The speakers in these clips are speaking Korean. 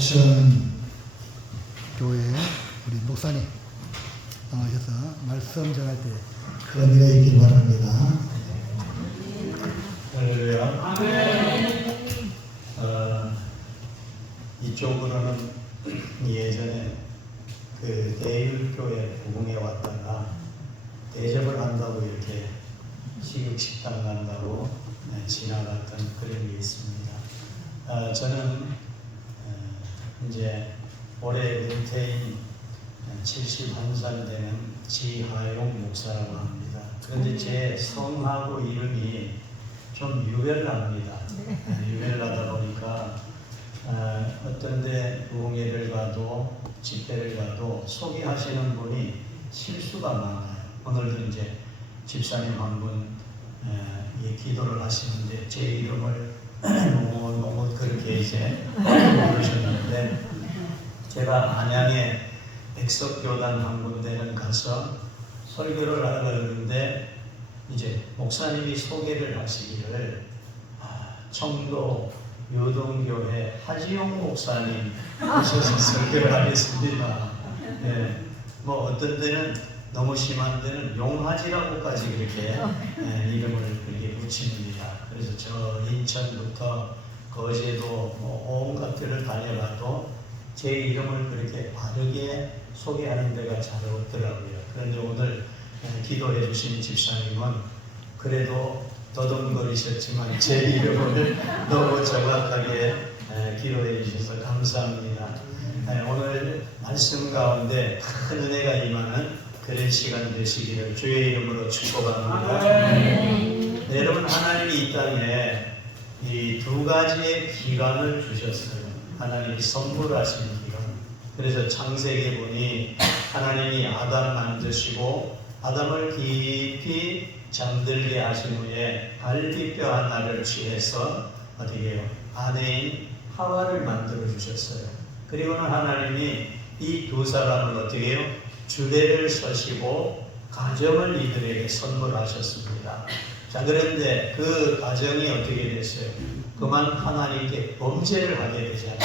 인천 교회 우리 목사님 나오셔서 말씀 전할 때 큰 은혜가 있길 바랍니다. 할렐루야. 이쪽으로는 예전에 그 대율교회 부흥에 왔다가 대접을 한다고 이렇게 식육식당 간다고 지나갔던 그런 게 있습니다. 저는 이제 올해 은퇴인 71살 되는 지하용 목사라고 합니다. 그런데 제 성하고 이름이 좀 유별납니다. 유별나다 보니까 어떤 데 부흥회를 가도 집회를 가도 소개하시는 분이 실수가 많아요. 오늘도 이제 집사님 한 분 기도를 하시는데 제 이름을 너무 그렇게 이제 부르셨는데 제가 안양에 백석교단 한 군데는 가서 설교를 하러 가는데 이제 목사님이 소개를 하시기를 청도 요동교회 하지용 목사님 오셔서 설교를 하겠습니다. 네, 뭐 어떤 데는 너무 심한 데는 용하지라고까지 그렇게 이름을 그렇게 붙입니다. 그래서 저 인천부터 거제도 뭐 온갖 데를 다녀가도 제 이름을 그렇게 바르게 소개하는 데가 잘 없더라고요. 그런데 오늘 기도해 주신 집사님은 그래도 더듬거리셨지만 제 이름을 너무 정확하게 기도해 주셔서 감사합니다. 오늘 말씀 가운데 큰 은혜가 임하는 그런 시간 되시기를 주의 이름으로 축복합니다. 여러분, 하나님이 이 땅에 이 두 가지의 기간을 주셨어요. 하나님이 선물하신 기간. 그래서 창세기 보니 하나님이 아담 만드시고 아담을 깊이 잠들게 하신 후에 갈비뼈 하나를 취해서 어떻게 해요? 아내인 하와를 만들어 주셨어요. 그리고는 하나님이 이 두 사람을 어떻게 해요? 주례를 서시고 가정을 이들에게 선물하셨습니다. 자, 그런데 그 가정이 어떻게 됐어요? 그만 하나님께 범죄를 하게 되잖아요.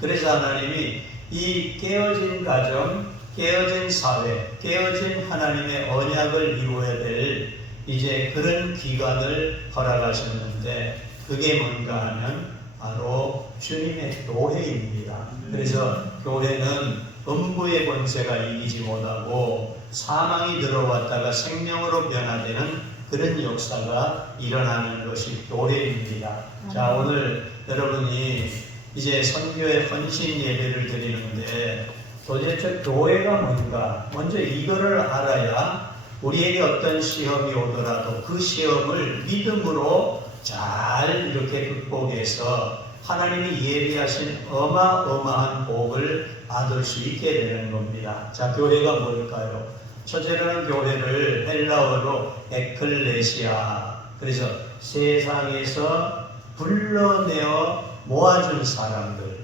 그래서 하나님이 이 깨어진 가정, 깨어진 사회, 깨어진 하나님의 언약을 이루어야 될 이제 그런 기간을 허락하셨는데 그게 뭔가 하면 바로 주님의 교회입니다. 그래서 교회는 음부의 권세가 이기지 못하고 사망이 들어왔다가 생명으로 변화되는 그런 역사가 일어나는 것이 교회입니다. 자, 오늘 여러분이 이제 선교의 헌신 예배를 드리는데 도대체 교회가 뭔가 먼저 이거를 알아야 우리에게 어떤 시험이 오더라도 그 시험을 믿음으로 잘 이렇게 극복해서 하나님이 예비하신 어마어마한 복을 받을 수 있게 되는 겁니다. 자, 교회가 뭘까요? 첫째로는 교회를 헬라어로 에클레시아, 그래서 세상에서 불러내어 모아준 사람들.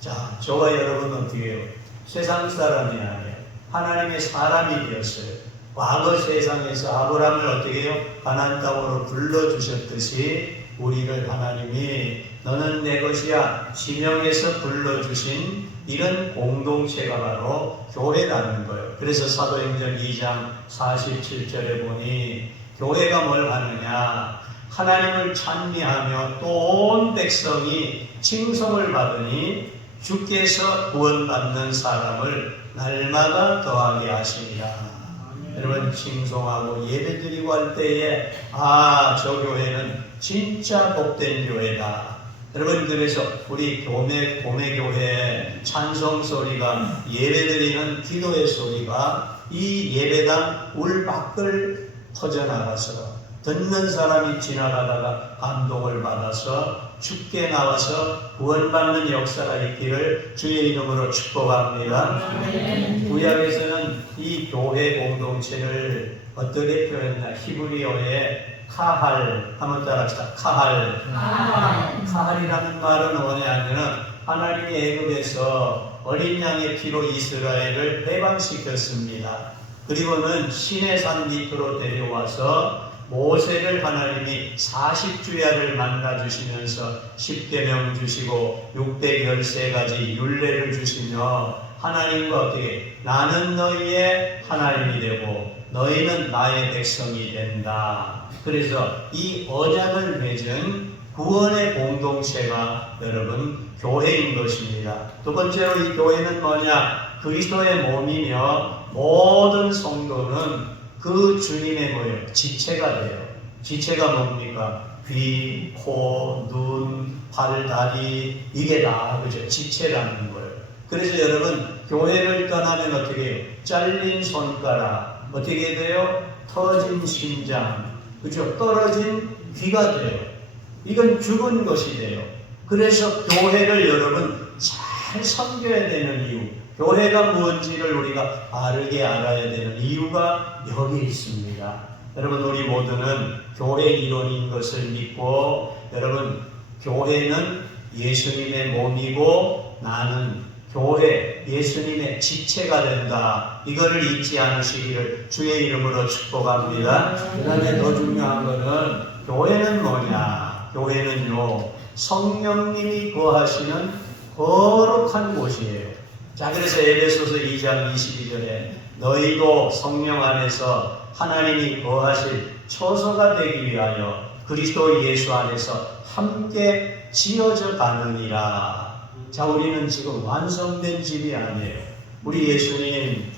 자, 저와 여러분은 어떻게 해요? 세상 사람이 아니에요. 하나님의 사람이 되었어요. 과거 세상에서 아브라함을 어떻게 해요? 가나안 땅으로 불러주셨듯이 우리를 하나님이 너는 내 것이야 지명해서 불러주신 이런 공동체가 바로 교회라는 거예요. 그래서 사도행전 2장 47절에 보니 교회가 뭘 하느냐? 하나님을 찬미하며 또 온 백성이 칭송을 받으니 주께서 구원받는 사람을 날마다 더하게 하시니라. 여러분, 칭송하고 예배드리고 할 때에 저 교회는 진짜 복된 교회다. 여러분, 그래서 우리 고매교회 찬송 소리가 예배드리는 기도의 소리가 이 예배당 울 밖을 터져나가서 듣는 사람이 지나가다가 감동을 받아서 죽게 나와서 구원받는 역사가 있기를 주의 이름으로 축복합니다. 구약에서는 이 교회 공동체를 어떻게 표현했나? 히브리어에 카할, 한번 따라합시다. 카할이라는 말은 뭐냐면은 하나님이 애굽에서 어린 양의 피로 이스라엘을 해방시켰습니다. 그리고는 시내산 밑으로 데려와서 모세를 하나님이 40주야를 만나주시면서 10계명 주시고 613가지 율례를 주시며 하나님과 어떻게 나는 너희의 하나님이 되고 너희는 나의 백성이 된다. 그래서 이 언약을 맺은 구원의 공동체가 여러분 교회인 것입니다. 두 번째로 이 교회는 뭐냐? 그리스도의 몸이며 모든 성도는 그 주님의 뭐예요? 지체가 돼요. 지체가 뭡니까? 귀, 코, 눈, 발, 다리 이게 다 그죠? 지체라는 거예요. 그래서 여러분 교회를 떠나면 어떻게 해요? 잘린 손가락 어떻게 돼요? 터진 심장 그죠? 떨어진 귀가 돼요. 이건 죽은 것이 돼요. 그래서 교회를 여러분 잘 섬겨야 되는 이유, 교회가 무엇인지를 우리가 바르게 알아야 되는 이유가 여기 있습니다. 여러분 우리 모두는 교회 이론인 것을 믿고 여러분 교회는 예수님의 몸이고 나는 교회 예수님의 지체가 된다. 이거를 잊지 않으시기를 주의 이름으로 축복합니다. 그 다음에 더 중요한 것은 교회는 뭐냐? 교회는요 성령님이 거하시는 거룩한 곳이에요. 자, 그래서 에베소서 2장 22절에 너희도 성령 안에서 하나님이 거하실 처소가 되기 위하여 그리스도 예수 안에서 함께 지어져 가느니라. 자, 우리는 지금 완성된 집이 아니에요. 우리 예수님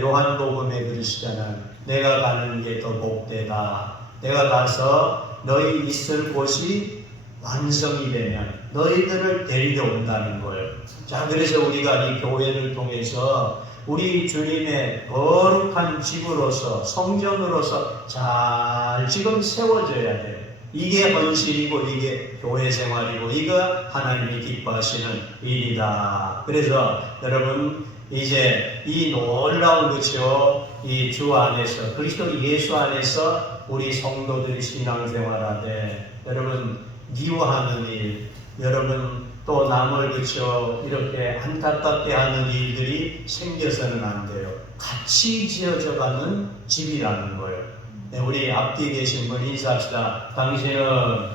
요한복음에 그러시잖아요. 내가 가는 게 더 복되다. 내가 가서 너희 있을 곳이 완성이 되면 너희들을 데리러 온다는 거예요. 자, 그래서 우리가 이 교회를 통해서 우리 주님의 거룩한 집으로서 성전으로서 잘 지금 세워져야 돼요. 이게 헌신이고 이게 교회 생활이고 이거 하나님이 기뻐하시는 일이다. 그래서 여러분 이제 이 놀라운 그쵸 이 주 안에서 그리스도 예수 안에서 우리 성도들이 신앙생활하되 여러분 미워하는 일, 여러분 또 남을 그쵸 이렇게 안타깝게 하는 일들이 생겨서는 안 돼요. 같이 지어져가는 집이라는 거예요. 네, 우리 앞뒤 계신 분 인사합시다. 당신은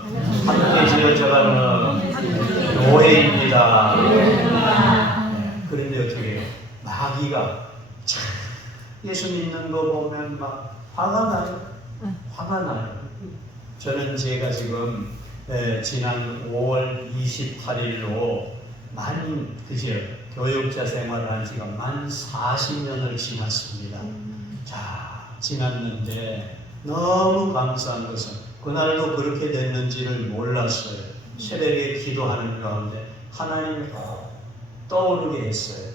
함께 지어져가는 교회입니다. 네, 그런데 어떻게 해요? 마귀가 참 예수 믿는 거 보면 막 화가 나요. 화가 나요. 저는 제가 지금 지난 5월 28일로 그죠? 교육자 생활을 한 지가 만 40년을 지났습니다. 자, 지났는데 너무 감사한 것은 그날도 그렇게 됐는지를 몰랐어요. 새벽에 기도하는 가운데 하나님이 떠오르게 했어요.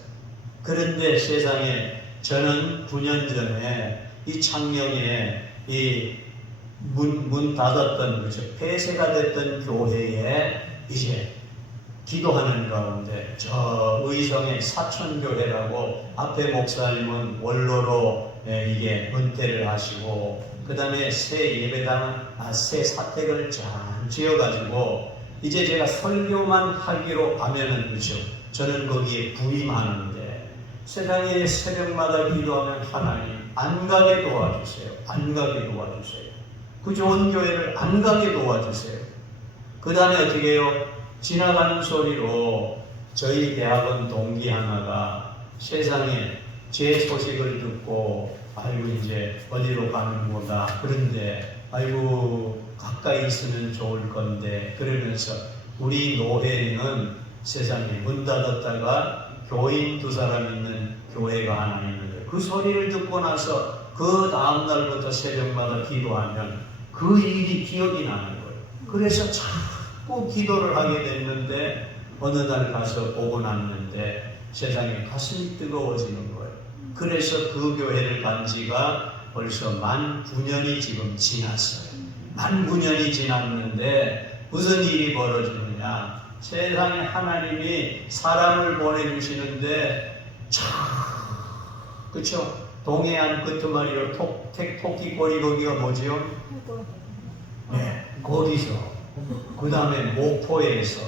그런데 세상에 저는 9년 전에 이 창녕에 이 문 닫았던 그죠? 폐쇄가 됐던 교회에 이제 기도하는 가운데 저 의성의 사천교회라고 앞에 목사님은 원로로 이게 은퇴를 하시고 그 다음에 새 예배당은 새 사택을 잘 지어가지고 이제 제가 설교만 하기로 하면은 그죠? 저는 거기에 부임하는데 세상에 새벽마다 기도하면 하나님 안 가게 도와주세요. 안 가게 도와주세요. 그 좋은 교회를 안 가게 도와주세요. 그 다음에 어떻게 해요? 지나가는 소리로 저희 대학원 동기 하나가 세상에 제 소식을 듣고 아이고 이제 어디로 가는 거다. 그런데 아이고 가까이 있으면 좋을 건데 그러면서 우리 노회는 세상에 문 닫았다가 교인 2사람 있는 교회가 하나 있는데 그 소리를 듣고 나서 그 다음날부터 새벽마다 기도하면 그 일이 기억이 나는 거예요. 그래서 자꾸 기도를 하게 됐는데 어느 날 가서 보고 났는데 세상에 가슴이 뜨거워지는 거예요. 그래서 그 교회를 간 지가 벌써 만 9년이 지금 지났어요. 만 9년이 지났는데 무슨 일이 벌어지느냐. 세상에 하나님이 사람을 보내주시는데 참 그쵸? 동해안 끄트머리로 토끼 꼬리 거기가 뭐지요? 네, 거기서 그 다음에 목포에서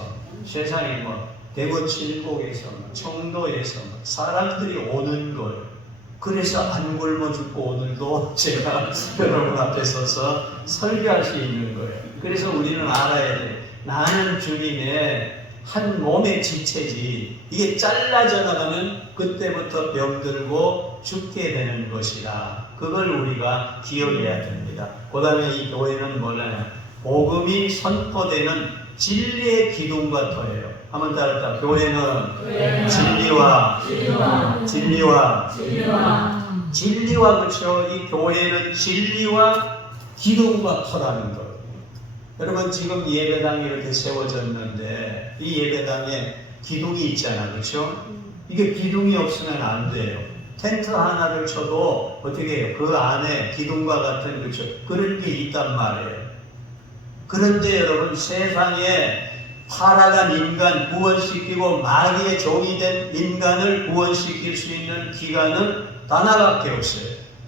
세상에 뭐 대구 칠곡에서 청도에서 사람들이 오는 거예요. 그래서 안 굶어 죽고 오늘도 제가 여러분 앞에 서서 설교할 수 있는 거예요. 그래서 우리는 알아야 돼. 나는 주님의 한 몸의 지체지. 이게 잘라져 나가면 그때부터 병들고 죽게 되는 것이다. 그걸 우리가 기억해야 됩니다. 그 다음에 이 교회는 뭐냐면 복음이 선포되는 진리의 기둥과 터예요. 한번 따라합시다. 교회는 진리와 그렇죠. 이 교회는 진리와 기둥과 터라는 거예요. 여러분 지금 예배당이 이렇게 세워졌는데 이 예배당에 기둥이 있잖아, 그렇죠? 이게 기둥이 없으면 안 돼요. 텐트 하나를 쳐도 어떻게 해요? 그 안에 기둥과 같은 그렇죠? 그런 게 있단 말이에요. 그런데 여러분 세상에 타락한 인간 구원시키고 마귀의 종이 된 인간을 구원시킬 수 있는 기관은 단 하나밖에 없어요.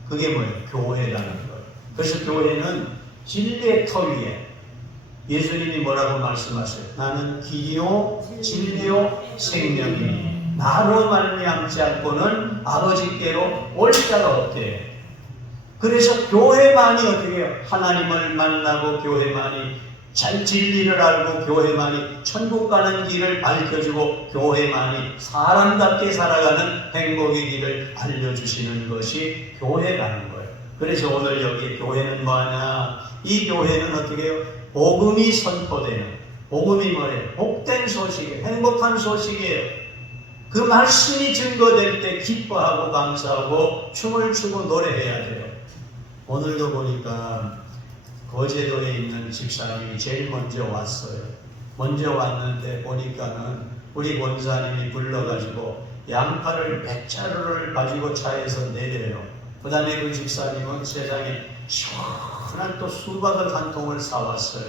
그게 뭐예요? 교회라는 거예요. 그래서 교회는 진리의 터 위에 예수님이 뭐라고 말씀하세요? 나는 길이요 진리요 생명이니 나로 말미암지 않고는 아버지께로 올 자가 없대요. 그래서 교회만이 어떻게 해요? 하나님을 만나고 교회만이 잘 진리를 알고 교회만이 천국 가는 길을 밝혀주고 교회만이 사람답게 살아가는 행복의 길을 알려주시는 것이 교회라는 거예요. 그래서 오늘 여기 교회는 뭐하냐? 이 교회는 어떻게 해요? 복음이 선포되는, 복음이 뭐예요? 복된 소식이에요. 행복한 소식이에요. 그 말씀이 증거될 때 기뻐하고 감사하고 춤을 추고 노래해야 돼요. 오늘도 보니까 거제도에 있는 집사님이 제일 먼저 왔어요. 먼저 왔는데 보니까는 우리 권사님이 불러가지고 양파를 100자루를 가지고 차에서 내려요. 그 다음에 그 집사님은 세상에 시원한 또 수박을 한 통을 사왔어요.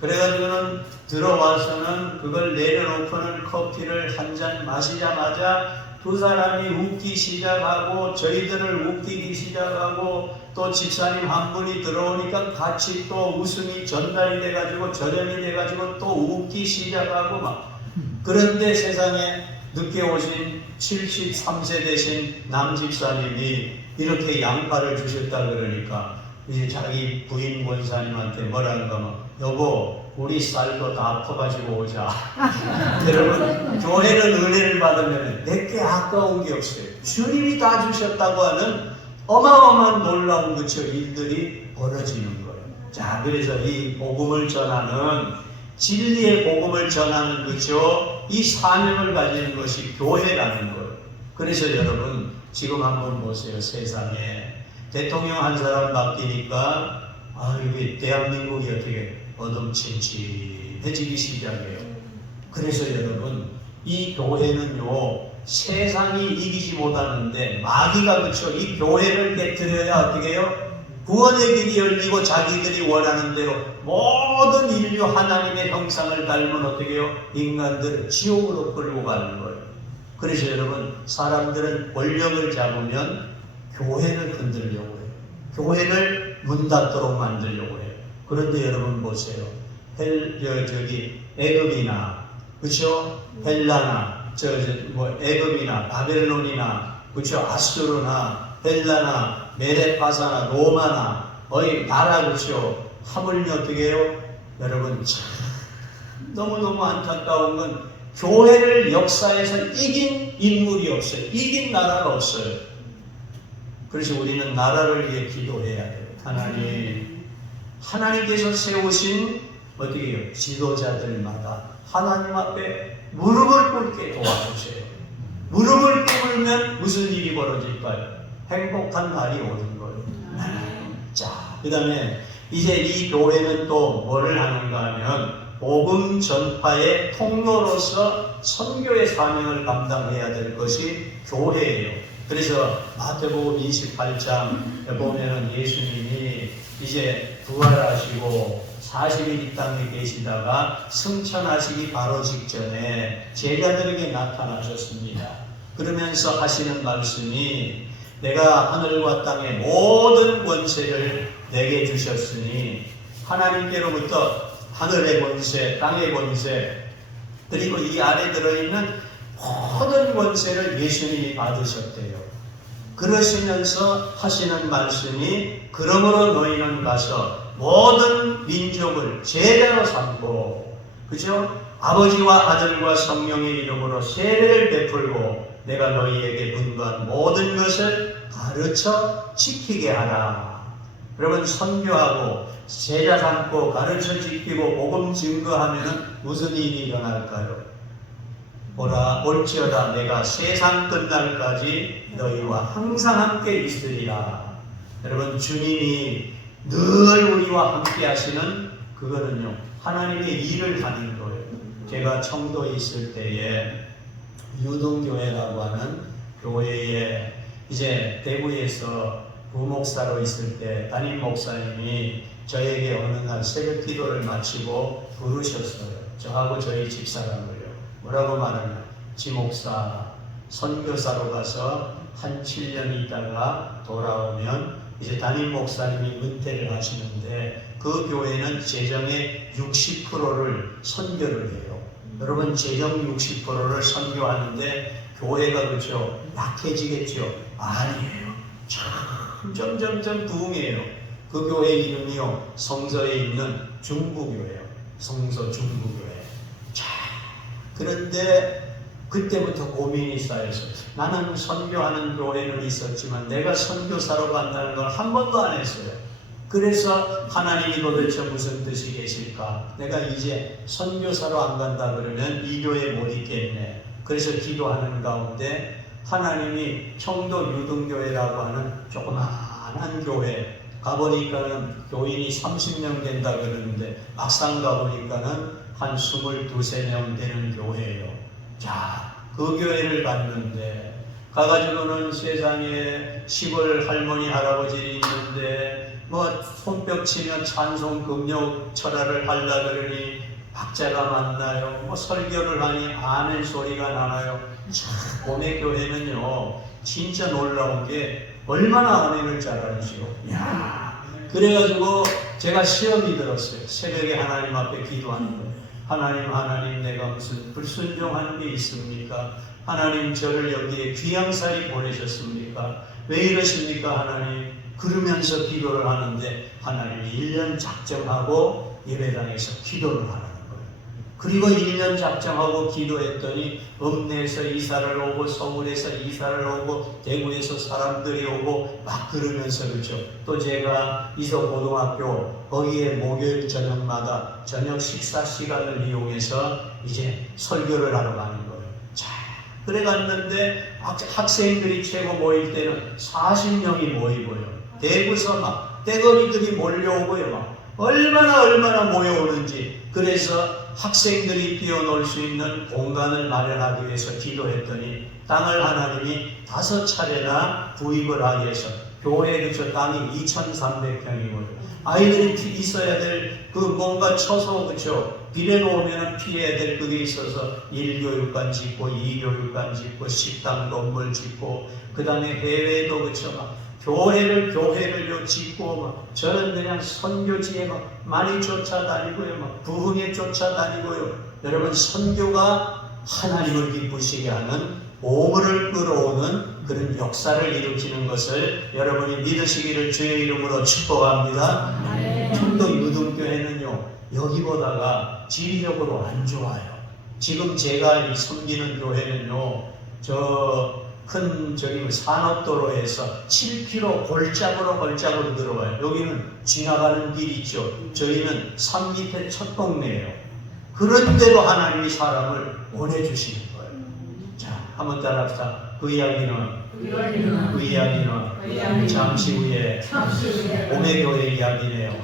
그래가지고는 들어와서는 그걸 내려놓고는 커피를 한 잔 마시자마자 두 사람이 웃기 시작하고 저희들을 웃기기 시작하고 또 집사님 한 분이 들어오니까 같이 또 웃음이 전달이 돼가지고 전염이 돼가지고 또 웃기 시작하고 막. 그런데 세상에 늦게 오신 73세 되신 남집사님이 이렇게 양파를 주셨다 그러니까 이제 자기 부인 권사님한테 뭐라는가 하면 여보 우리 쌀도 다 퍼가지고 오자. 여러분 교회는 은혜를 받으면 내게 아까운 게 없어요. 주님이 다 주셨다고 하는 어마어마한 놀라운 그쵸 일들이 벌어지는 거예요. 자 그래서 이 복음을 전하는 진리의 복음을 전하는 그쵸 이 사명을 가지는 것이 교회라는 거예요. 그래서 여러분 지금 한번 보세요. 세상에 대통령 한 사람 바뀌니까 이게 대한민국이 어떻게 어둠침침해지기 시작해요. 그래서 여러분 이 교회는요 세상이 이기지 못하는데 마귀가 그쵸 이 교회를 깨뜨려야 어떻게 해요? 구원의 길이 열리고 자기들이 원하는 대로 모든 인류 하나님의 형상을 닮은 어떻게 해요? 인간들을 지옥으로 끌고 가는 거예요. 그래서 여러분 사람들은 권력을 잡으면 교회를 흔들려고 해요. 교회를 문 닫도록 만들려고 해요. 그런데 여러분 보세요. 애굽이나 그렇죠? 헬라나 애굽이나 바벨론이나 그렇죠? 아수르나 헬라나 메데파사나 로마나 나라 그렇죠? 하물며 어떻게 해요? 여러분 참 너무너무 안타까운 건 교회를 역사에서 이긴 인물이 없어요. 이긴 나라가 없어요. 그래서 우리는 나라를 위해 기도해야 돼요. 하나님께서 세우신 어떻게 해요? 지도자들마다 하나님 앞에 무릎을 꿇게 도와주세요. 무릎을 꿇으면 무슨 일이 벌어질까요? 행복한 날이 오는 거예요. 자, 그 다음에 이제 이 교회는 또 뭐를 하는가 하면 복음 전파의 통로로서 선교의 사명을 감당해야 될 것이 교회예요. 그래서 마태복음 28장 보면은 예수님이 이제 부활하시고 40일 이 땅에 계시다가 승천하시기 바로 직전에 제자들에게 나타나셨습니다. 그러면서 하시는 말씀이 내가 하늘과 땅의 모든 권세를 내게 주셨으니 하나님께로부터 하늘의 권세, 땅의 권세 그리고 이 안에 들어있는 모든 권세를 예수님이 받으셨대요. 그러시면서 하시는 말씀이 그러므로 너희는 가서 모든 민족을 제자로 삼고 그죠? 아버지와 아들과 성령의 이름으로 세례를 베풀고 내가 너희에게 분부한 모든 것을 가르쳐 지키게 하라. 여러분 선교하고 제자 삼고 가르쳐 지키고 복음 증거하면 무슨 일이 일어날까요? 보라 올지어다 내가 세상 끝날까지 너희와 항상 함께 있으리라. 여러분 주님이 늘 우리와 함께 하시는 그거는요 하나님의 일을 하는 거예요. 제가 청도에 있을 때에 유동교회라고 하는 교회에 이제 대구에서 부목사로 있을 때 담임 목사님이 저에게 어느 날 새벽 기도를 마치고 부르셨어요. 저하고 저희 집사람을요. 뭐라고 말하냐? 지목사 선교사로 가서 한 7년 있다가 돌아오면 이제 담임 목사님이 은퇴를 하시는데 그 교회는 재정의 60%를 선교를 해요. 여러분 재정 60%를 선교하는데 교회가 그렇죠? 약해지겠죠? 아니에요. 점점점 부흥해요. 그 교회 이름이요 성서에 있는 중부교회요. 성서 중부교회. 자, 그런데 그때부터 고민이 쌓였어요. 나는 선교하는 교회는 있었지만 내가 선교사로 간다는 걸 한 번도 안 했어요. 그래서 하나님이 도대체 무슨 뜻이 계실까? 내가 이제 선교사로 안 간다 그러면 이 교회에 못 있겠네. 그래서 기도하는 가운데 하나님이 청도 유등교회라고 하는 조그마한 교회 가보니까는 교인이 30명 된다 그러는데 막상 가보니까는 한 22, 23명 되는 교회예요. 자, 그 교회를 갔는데 가가지고는 세상에 시골 할머니 할아버지 있는데 뭐 손뼉 치면 찬송 금요 철화를 하려 그러니 박자가 맞나요? 뭐 설교를 하니 아멘 소리가 나나요? 참 봄의 교회는요 진짜 놀라운 게 얼마나 아멘을 잘하지요. 야, 그래가지고 제가 시험이 들었어요. 새벽에 하나님 앞에 기도하는 거예요. 하나님 내가 무슨 불순종하는 게 있습니까? 하나님 저를 여기에 귀양살이 보내셨습니까? 왜 이러십니까 하나님? 그러면서 기도를 하는데 하나님이 1년 작정하고 예배당에서 기도를 하는 거예요. 그리고 1년 작정하고 기도했더니 읍내에서 이사를 오고 서울에서 이사를 오고 대구에서 사람들이 오고 막 그러면서 그렇죠. 또 제가 이서고등학교 거기에 목요일 저녁마다 저녁 식사 시간을 이용해서 이제 설교를 하러 가는 거예요. 자, 그래 갔는데 학생들이 최고 모일 때는 40명이 모이고요. 대구서 막 떼거리들이 몰려오고요. 막 얼마나 모여오는지. 그래서 학생들이 뛰어놀 수 있는 공간을 마련하기 위해서 기도했더니 땅을 하나님이 5차례나 구입을 하기 위해서 교회 그저 땅이 2,300평이고요. 아이들이 있어야 될 그 뭔가 쳐서 그쵸 비례 놓으면 피해야 될 그게 있어서 1교육관 짓고 2교육관 짓고 식당 건물 짓고 그 다음에 해외도 그쵸 막 교회를 짓고 막 저는 그냥 선교지에 막 많이 쫓아다니고요 막 부흥에 쫓아다니고요. 여러분 선교가 하나님을 기쁘시게 하는 오물을 끌어오는 그런 역사를 일으키는 것을 여러분이 믿으시기를 주의 이름으로 축복합니다. 청도 유등교회는요 여기보다가 지리적으로 안 좋아요. 지금 제가 이 섬기는 교회는요 큰 산업도로에서 7km 골짜기로 들어가요. 여기는 지나가는 길 있죠. 저희는 산 밑에 첫 동네예요. 그런데도 하나님이 사람을 보내주시는 거예요. 자, 한번 따라합시다. 그 이야기는 잠시 후에 봄의 교회 이야기네요.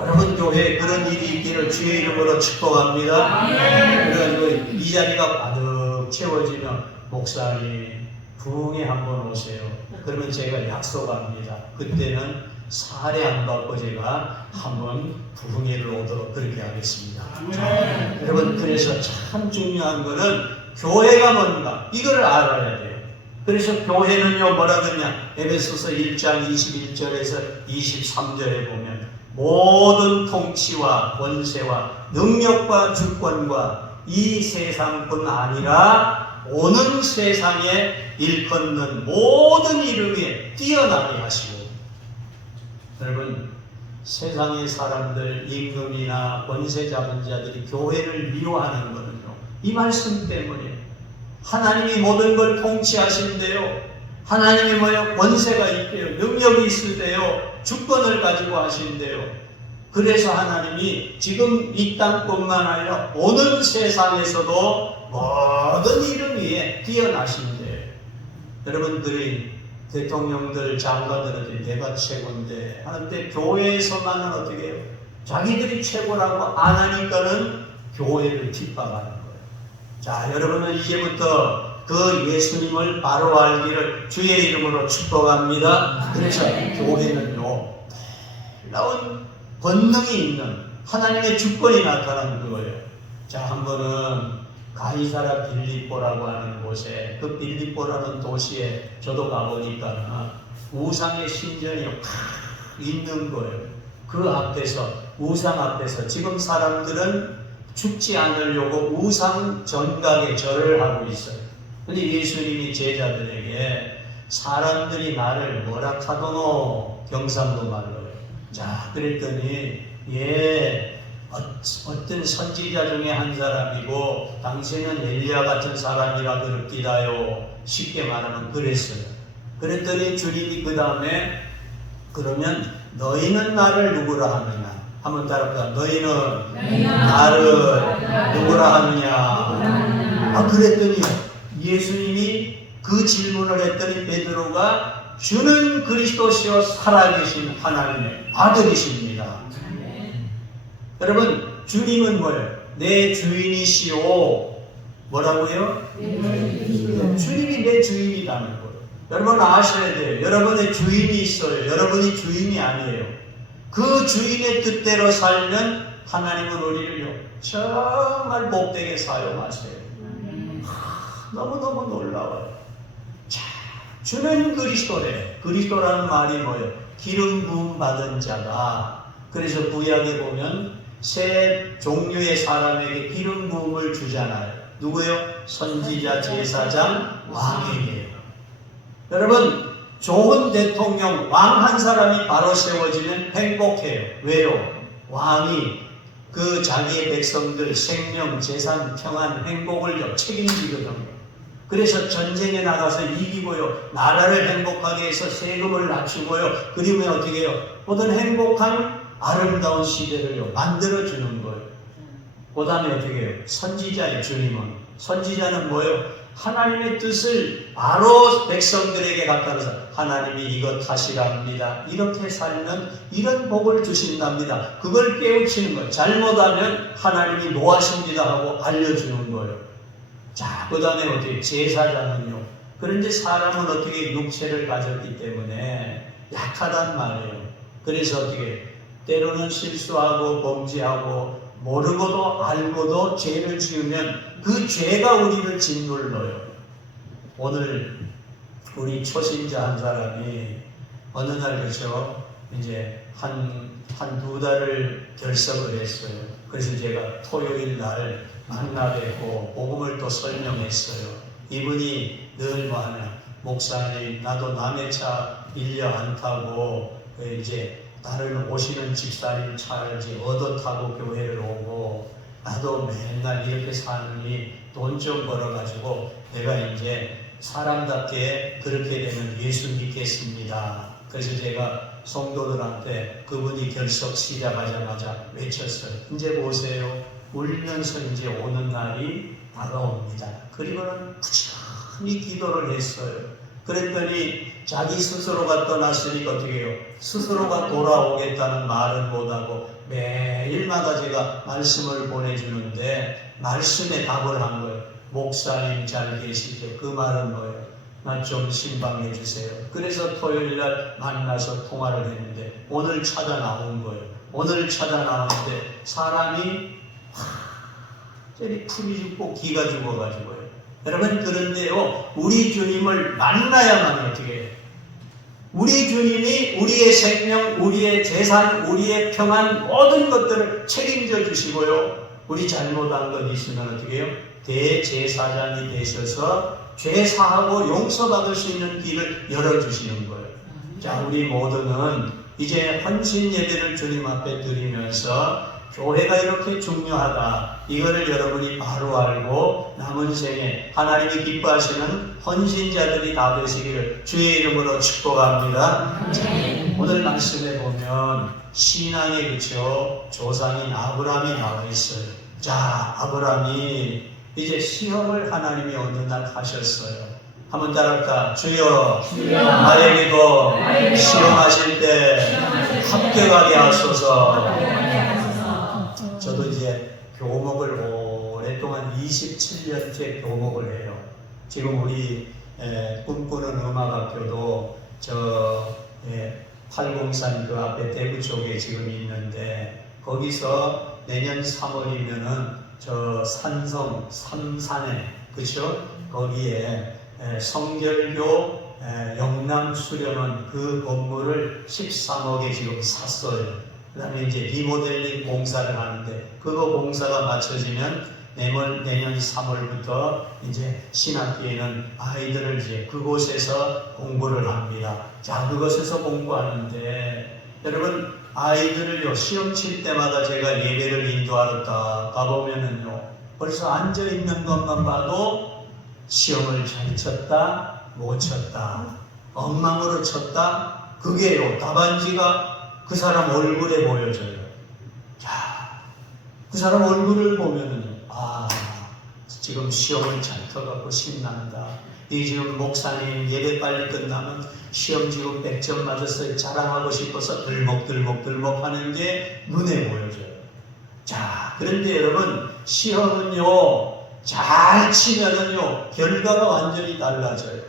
여러분 교회에 그런 일이 있기를 주의 이름으로 축복합니다. 그래가지고 이 자리가 가득 채워지면 목사님 부흥에 한번 오세요. 그러면 제가 약속합니다. 그때는 사례 안 받고 제가 한번 부흥회를 오도록 그렇게 하겠습니다. 자, 여러분 그래서 참 중요한 거는 교회가 뭔가 이거를 알아야 돼요. 그래서 교회는요 뭐라 그러냐 에베소서 1장 21절에서 23절에 보면 모든 통치와 권세와 능력과 주권과 이 세상뿐 아니라 오는 세상에 일컫는 모든 이름에 뛰어나게 하시고, 여러분, 세상의 사람들, 임금이나 권세 잡은 자들이 교회를 미워하는 것은요, 이 말씀 때문에 하나님이 모든 걸 통치하신대요. 하나님이 뭐요? 권세가 있대요. 능력이 있으대요. 주권을 가지고 하신대요. 그래서 하나님이 지금 이 땅뿐만 아니라 오는 세상에서도 모든 이름 위에 뛰어나신대요. 여러분, 그린 대통령들, 장관들은 내가 최고인데 하는데 교회에서만은 어떻게 해요? 자기들이 최고라고 안 하니까는 교회를 핍박하는 거예요. 자, 여러분은 이제부터 그 예수님을 바로 알기를 주의 이름으로 축복합니다. 그래서 교회는요, 놀라운 권능이 있는 하나님의 주권이 나타나는 거예요. 자, 한 번은 가이사라 빌립보라고 하는 곳에, 그 빌립보라는 도시에 저도 가보니까 우상의 신전이 있는 거예요. 그 앞에서, 우상 앞에서 지금 사람들은 죽지 않으려고 우상 전각에 절을 하고 있어요. 근데 예수님이 제자들에게 사람들이 나를 뭐라 하더노? 경상도 말로요. 자, 그랬더니 어떤 선지자 중에 한 사람이고 당신은 엘리야 같은 사람이라 그럽디다요. 쉽게 말하면 그랬어요. 그랬더니 주님이 그 다음에 그러면 너희는 나를 누구라 하느냐? 한번 따라합니다. 너희는 나를 누구라 하느냐? 그랬더니 예수님이 그 질문을 했더니 베드로가 주는 그리스도시요 살아계신 하나님의 아들이십니다. 여러분, 주님은 뭐예요? 내 주인이시오. 뭐라고요? 주님이 내 주인이라는 거예요. 여러분 아셔야 돼요. 여러분의 주인이 있어요. 여러분이 주인이 아니에요. 그 주인의 뜻대로 살면 하나님은 우리를요, 정말 복되게 사용하세요. 너무너무 놀라워요. 자, 주는 그리스도래. 그리스도라는 말이 뭐예요? 기름 부음 받은 자다. 그래서 구약에 보면 세 종류의 사람에게 기름 부음을 주잖아요. 누구요? 선지자, 제사장, 왕에게요. 여러분, 좋은 대통령, 왕 한 사람이 바로 세워지면 행복해요. 왜요? 왕이 그 자기의 백성들 생명, 재산, 평안, 행복을 책임지거든요. 그래서 전쟁에 나가서 이기고요, 나라를 행복하게 해서 세금을 낮추고요, 그러면 어떻게 해요? 모든 행복한 아름다운 시대를요 만들어주는 거예요. 그 다음에 어떻게 해요? 선지자의 주님은, 선지자는 뭐예요? 하나님의 뜻을 바로 백성들에게 갖다 줘서 하나님이 이것 하시랍니다. 이렇게 살면 이런 복을 주신답니다. 그걸 깨우치는 거예요. 잘못하면 하나님이 노하십니다 하고 알려주는 거예요. 자, 그 다음에 어떻게 제사장은요. 그런데 사람은 어떻게 육체를 가졌기 때문에 약하단 말이에요. 그래서 어떻게 때로는 실수하고 범죄하고 모르고도 알고도 죄를 지으면 그 죄가 우리를 짓눌러요. 오늘 우리 초신자 한 사람이 어느 날 그죠? 이제 한 두 달을 결석을 했어요. 그래서 제가 토요일 날 만나 뵙고 복음을 또 설명했어요. 이분이 늘 뭐 하냐? 목사님, 나도 남의 차 빌려 안 타고 이제 다른 오시는 집사님 차를 이제 얻어 타고 교회를 오고, 나도 맨날 이렇게 사느니 돈 좀 벌어가지고 내가 이제 사람답게 그렇게 되면 예수 믿겠습니다. 그래서 제가 성도들한테 그분이 결석 시작하자마자 외쳤어요. 이제 보세요. 울면서 이제 오는 날이 다가옵니다. 그리고는 부지런히 기도를 했어요. 그랬더니 자기 스스로가 떠났으니까 어떻게 해요? 스스로가 돌아오겠다는 말은 못하고 매일마다 제가 말씀을 보내주는데 말씀에 답을 한 거예요. 목사님 잘 계시죠? 그 말은 뭐예요? 나 좀 신방해 주세요. 그래서 토요일날 만나서 통화를 했는데 오늘 찾아 나온 거예요. 오늘 찾아 나오는데 사람이 저리 풀이 죽고 기가 죽어가지고요. 여러분, 그런데요, 우리 주님을 만나야만 어떻게 해요? 우리 주님이 우리의 생명, 우리의 재산, 우리의 평안 모든 것들을 책임져 주시고요. 우리 잘못한 것 있으면 어떻게 해요? 대제사장이 되셔서 죄 사하고 용서받을 수 있는 길을 열어주시는 거예요. 자, 우리 모두는 이제 헌신 예배를 주님 앞에 드리면서 교회가 이렇게 중요하다, 이거를 여러분이 바로 알고 남은 생에 하나님이 기뻐하시는 헌신자들이 다 되시기를 주의 이름으로 축복합니다. 자, 오늘 말씀에 보면 신앙의 그쵸 조상인 아브라함이 나와 있어요. 자, 아브라함이 이제 시험을 하나님이 어느 날 하셨어요. 한번 따라할까? 주여, 나에게도 시험하실 때 합격하게 하소서. 저도 이제 교목을 오랫동안 27년째 교목을 해요. 지금 우리 꿈꾸는 음악학교도 저 803 그 앞에 대구 쪽에 지금 있는데, 거기서 내년 3월이면은 저 산성 삼산에 그쵸? 거기에 성결교 영남 수련원 그 건물을 13억에 지금 샀어요. 그 다음에 이제 리모델링 공사를 하는데, 그거 공사가 마쳐지면 내년 3월부터 이제 신학기에는 아이들을 이제 그곳에서 공부를 합니다. 자, 그곳에서 공부하는데 여러분, 아이들을요 시험 칠 때마다 제가 예배를 인도하러 가보면은요 벌써 앉아 있는 것만 봐도 시험을 잘 쳤다, 못 쳤다, 엉망으로 쳤다, 그게요 답안지가 그 사람 얼굴에 보여져요. 자, 그 사람 얼굴을 보면은 지금 시험을 잘 쳐갖고 신난다. 이 지금 목사님 예배 빨리 끝나면 시험 지금 100점 맞았어요 자랑하고 싶어서 들먹들먹 하는 게 눈에 보여져요. 자, 그런데 여러분, 시험은요 잘 치면은요 결과가 완전히 달라져요.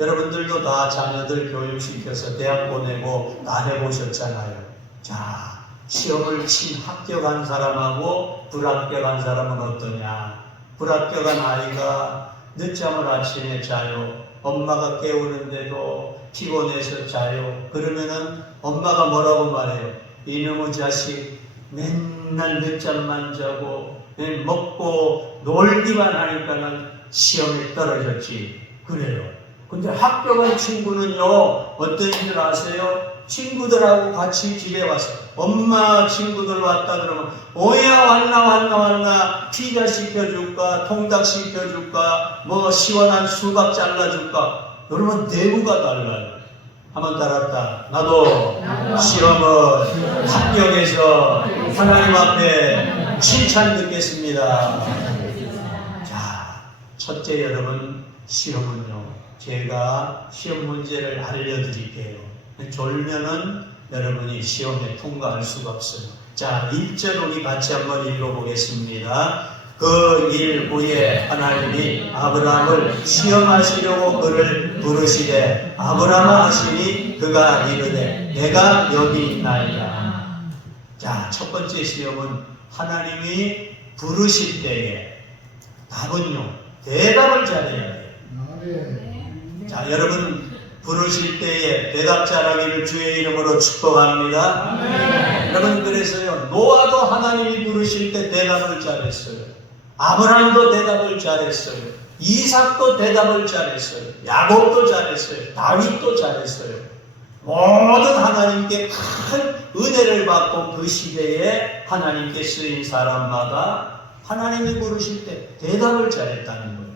여러분들도 다 자녀들 교육시켜서 대학 보내고 다 해보셨잖아요. 자, 시험을 친 합격한 사람하고 불합격한 사람은 어떠냐? 불합격한 아이가 늦잠을 아침에 자요. 엄마가 깨우는데도 피곤해서 자요. 그러면은 엄마가 뭐라고 말해요? 이놈의 자식 맨날 늦잠만 자고 먹고 놀기만 하니까는 시험에 떨어졌지. 그래요. 근데 합격한 친구는요 어떤 줄 아세요? 친구들하고 같이 집에 와서 엄마 친구들 왔다 그러면 오야 왔나 피자 시켜줄까, 통닭 시켜줄까, 뭐 시원한 수박 잘라줄까. 여러분 대우가 달라요. 한번 따랐다. 나도 시험을 합격해서 하나님 앞에 칭찬 듣겠습니다. 자, 첫째 여러분, 시험은요 제가 시험 문제를 알려드릴게요. 졸면은 여러분이 시험에 통과할 수가 없어요. 자, 1절 우리 같이 한번 읽어보겠습니다. 그 일 후에 하나님이 아브라함을 시험하시려고 그를 부르시되 아브라함아 하시니 그가 이르되 내가 여기 있나이다. 자, 첫 번째 시험은 하나님이 부르실 때에 답은요 대답을 잘해야 돼요. 자, 여러분 부르실 때에 대답 잘하기를 주의 이름으로 축복합니다. 여러분, 그래서요 노아도 하나님이 부르실 때 대답을 잘했어요. 아브라함도 대답을 잘했어요. 이삭도 대답을 잘했어요. 야곱도 잘했어요. 다윗도 잘했어요. 모든 하나님께 큰 은혜를 받고 그 시대에 하나님께 쓰인 사람마다 하나님이 부르실 때 대답을 잘했다는 거예요.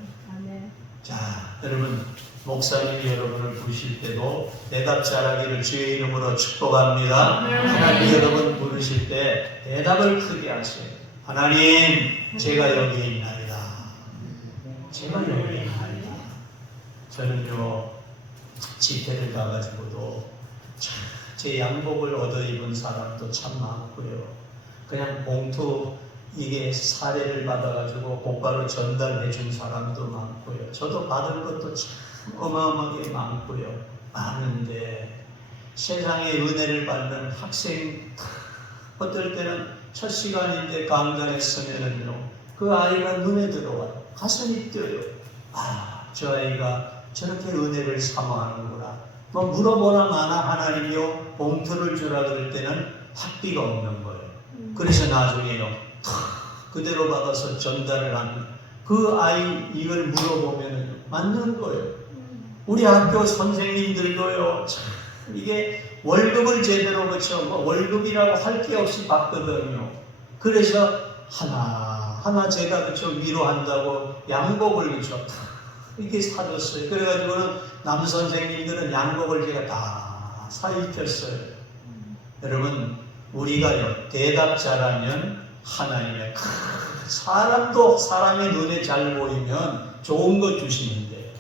자, 여러분, 목사님이 여러분을 부르실 때도 대답 잘하기를 주의 이름으로 축복합니다. 하나님이 여러분 부르실 때 대답을 크게 하세요. 하나님, 제가 여기 있나이다. 제가 여기 있나이다. 저는요 집회를 가가지고도 제 양복을 얻어 입은 사람도 참 많고요. 그냥 봉투 이게 사례를 받아가지고 곧바로 전달해 준 사람도 많고요. 저도 받은 것도 참 어마어마하게 많고요. 많은데 세상의 은혜를 받는 학생, 어떨 때는 첫 시간인데 강단했으면은요 그 아이가 눈에 들어와요. 가슴이 뛰어요. 저 아이가 저렇게 은혜를 사모하는구나. 뭐 물어보나 마나 하나님이요 봉투를 주라 그럴 때는 학비가 없는 거예요. 그래서 나중에요 그대로 받아서 전달을 하는 그 아이 이걸 물어보면은 맞는 거예요. 우리 학교 선생님들도요, 참 이게 월급을 제대로 뭐 월급이라고 할 게 없이 받거든요. 그래서 하나 제가 위로한다고 양복을 이게 사줬어요. 그래가지고는 남 선생님들은 양복을 제가 다 사입혔어요. 여러분, 우리가요, 대답 잘하면 하나님의 사람의 눈에 잘 보이면 좋은 거 주시는데,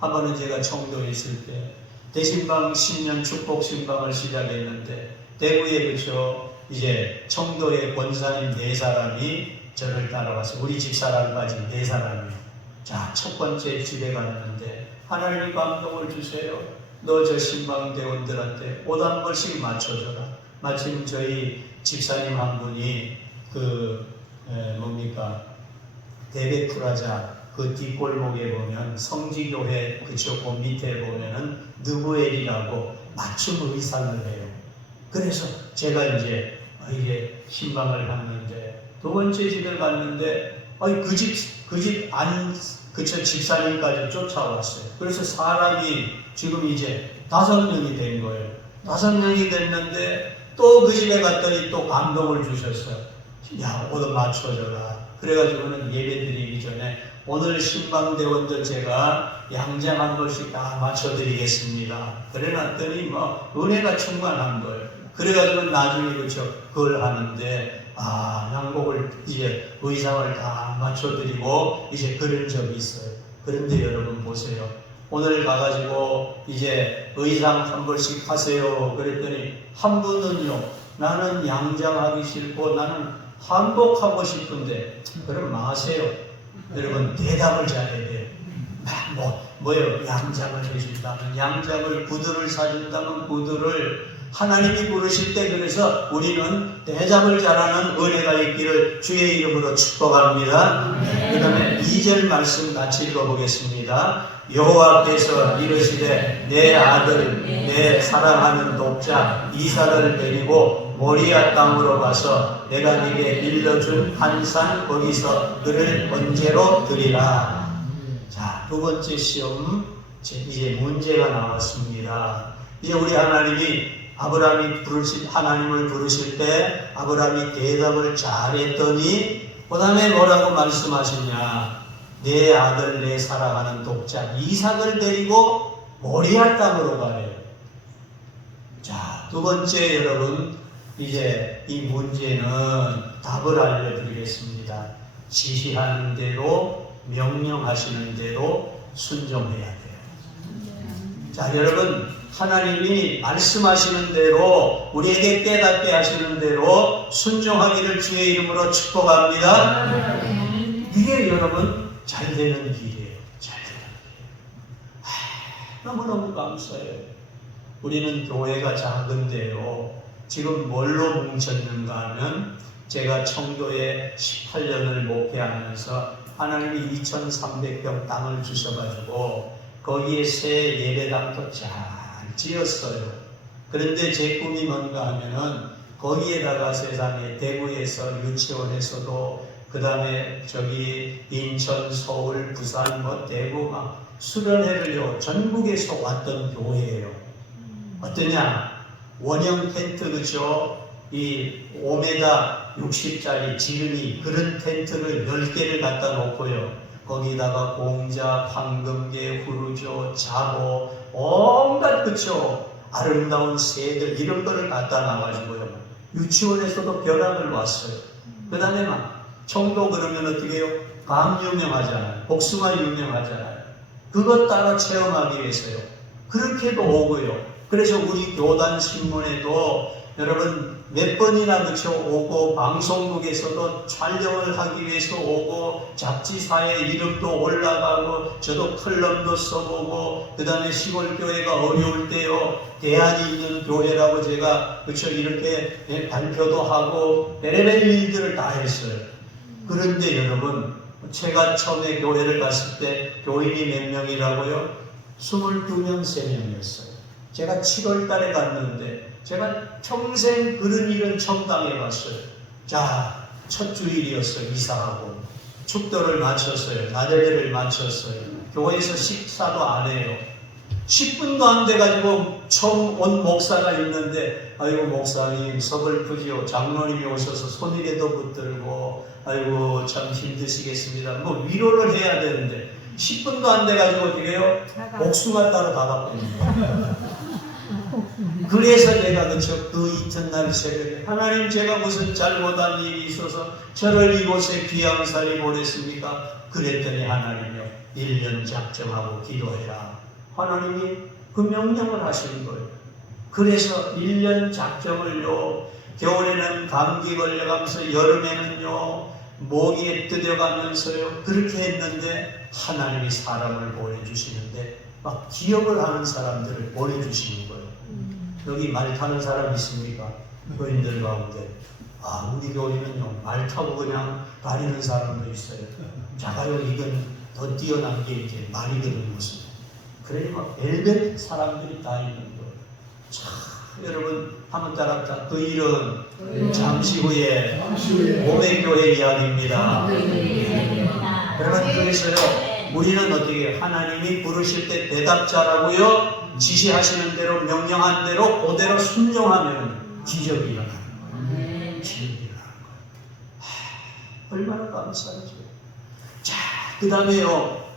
한 번은 제가 청도에 있을 때 대신방 10년 축복 신방을 시작했는데, 대구에 이제 청도의 권사님 4사람이 저를 따라와서 우리 집사람까지 4사람이 자, 첫 번째 집에 갔는데 하나님 감동을 주세요. 너 저 신방대원들한테 옷 한 벌씩 맞춰줘라. 마침 저희 집사님 한 분이 대베프라자 그 뒷골목에 보면 성지교회 그 밑에 보면은 느부엘이라고 맞춤 의상을 해요. 그래서 제가 이제 신방을 갔는데 두 번째 집을 갔는데 집사님까지 쫓아왔어요. 그래서 사람이 지금 이제 5명이 된 거예요. 5명이 됐는데 또 그 집에 갔더니 또 감동을 주셨어요. 야, 옷 맞춰줘라. 그래가지고는 예배드리기 전에 오늘 신방대원들 제가 양장 한 벌씩 다 맞춰드리겠습니다. 그래놨더니 은혜가 충만한 거예요. 그래가지고 나중에 그걸 하는데 양복을 이제 의상을 다 맞춰드리고 이제 그런 적이 있어요. 그런데 여러분 보세요. 오늘 가가지고 이제 의상 한 벌씩 하세요. 그랬더니 한 분은요, 나는 양장하기 싫고 나는 한복하고 싶은데, 그럼 마세요. 여러분, 대답을 잘해야 돼요. 양장을 해준다면 양장을, 구두를 사준다면 구두를, 하나님이 부르실 때 그래서 우리는 대답을 잘하는 은혜가 있기를 주의 이름으로 축복합니다. 그 다음에 2절 말씀 같이 읽어보겠습니다. 여호와께서 이르시되 내 아들 내 사랑하는 독자 이삭을 데리고 모리아 땅으로 가서 내가 네게 일러준 한 산 거기서 그를 번제로 드리라. 자, 두 번째 시험, 이제 문제가 나왔습니다. 이제 우리 하나님이 하나님을 부르실 때 아브라함이 대답을 잘했더니 그 다음에 뭐라고 말씀하시냐? 내 아들 내 사랑하는 독자 이삭을 데리고 모리아 땅으로 가래요. 자, 두 번째 여러분, 이제 이 문제는 답을 알려드리겠습니다. 지시하는 대로, 명령하시는 대로 순종해야 돼요. 자, 여러분, 하나님이 말씀하시는 대로, 우리에게 깨닫게 하시는 대로 순종하기를 주의 이름으로 축복합니다. 이게 여러분 잘 되는 길이에요. 잘 되는 길. 너무너무 감사해요. 우리는 교회가 작은데요, 지금 뭘로 뭉쳤는가 하면, 제가 청도에 18년을 목회하면서 하나님이 2,300평 땅을 주셔가지고 거기에 새 예배당도 잘 지었어요. 그런데 제 꿈이 뭔가 하면은 거기에다가 세상에 대구에서 유치원에서도, 그 다음에 인천, 서울, 부산, 대구 수련회를요 전국에서 왔던 교회예요. 어떠냐? 원형 텐트, 이 5m 60짜리 지름이 그런 텐트를 10개를 갖다 놓고요, 거기다가 공자, 황금계, 후르조, 자보, 온갖 아름다운 새들 이런 거를 갖다 놔가지고요, 유치원에서도 벼락을 왔어요. 그 다음에 청도 그러면 어떻게 해요? 감 유명하잖아요. 복숭아 유명하잖아요. 그것 따라 체험하기 위해서요. 그렇게도 오고요. 그래서 우리 교단 신문에도 여러분 몇 번이나 오고, 방송국에서도 촬영을 하기 위해서 오고, 잡지사에 이름도 올라가고, 저도 컬럼도 써보고, 그 다음에 시골교회가 어려울 때요, 대안이 있는 교회라고 제가 이렇게 발표도 하고, 별의별 일들을 다 했어요. 그런데 여러분, 제가 처음에 교회를 갔을 때 교인이 몇 명이라고요? 22명, 3명이었어요. 제가 7월 달에 갔는데 제가 평생 그런 일은 처음 당해봤어요. 자, 첫 주일이었어요. 이사하고. 축도를 마쳤어요. 나들이를 마쳤어요. 교회에서 식사도 안 해요. 10분도 안 돼가지고 처음 온 목사가 있는데, 아이고 목사님 서글프지요. 장로님이 오셔서 손이라도 붙들고 아이고 참 힘드시겠습니다. 뭐 위로를 해야 되는데 10분도 안 돼가지고 어떻게 해요? 복숭아 따러 가봤거든요. 그래서 내가 그 이튿날 새벽에 하나님, 제가 무슨 잘못한 일이 있어서 저를 이곳에 귀양살이 보냈습니까? 그랬더니 하나님이요, 1년 작정하고 기도해라. 하나님이 그 명령을 하시는 거예요. 그래서 1년 작정을요, 겨울에는 감기 걸려가면서 여름에는요 모기에 뜯어가면서요 그렇게 했는데 하나님이 사람을 보내주시는데 막 기억을 하는 사람들을 보내주시는 거예요. 여기 말 타는 사람 있습니까? 교인들 가운데. 아, 우리 교회는요 말 타고 그냥 다니는 사람도 있어요. 자가요, 이건 더 뛰어난 게 이제 말이거든 무슨. 그래 막 별별 사람들이 다 있는 거예요. 참 여러분 한번 따라합시다. 그 일은 잠시 후에 고백교회 이야기입니다. 여러분, 그래서요 우리는 어떻게 하나님이 부르실 때 대답자라고요, 지시하시는 대로 명령한 대로 그대로 순종하면 기적이 일어나는 거예요. 기적이 일어나는 거예요. 얼마나 감사하죠. 자, 그 다음에요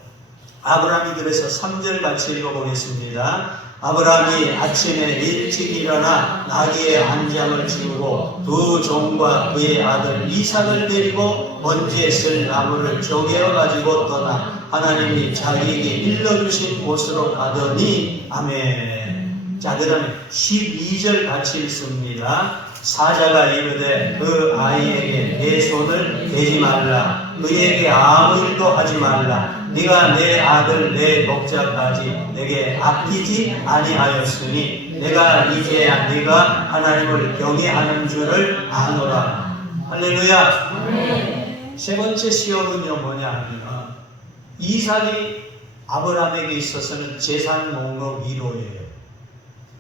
아브라함이 그래서 3절 같이 읽어보겠습니다. 아브라함이 아침에 일찍 일어나 나귀의 한 장을 지우고 두 종과 그의 아들 이삭을 데리고 먼지에 쓸 나무를 쪼개어 가지고 떠나 하나님이 자기에게 일러주신 곳으로 가더니. 아멘. 자, 그 다음에 12절 같이 읽습니다. 사자가 이르되 그 아이에게 내 손을 대지 말라. 그에게 아무 일도 하지 말라. 네가 내 아들 내 독자까지 내게 아끼지 아니하였으니 내가 이제야 네가 하나님을 경외하는 줄을 아노라. 할렐루야. 세 번째 시험은요 뭐냐 하면 이삭이 아브라함에게 있어서는 재산 목록 1호예요.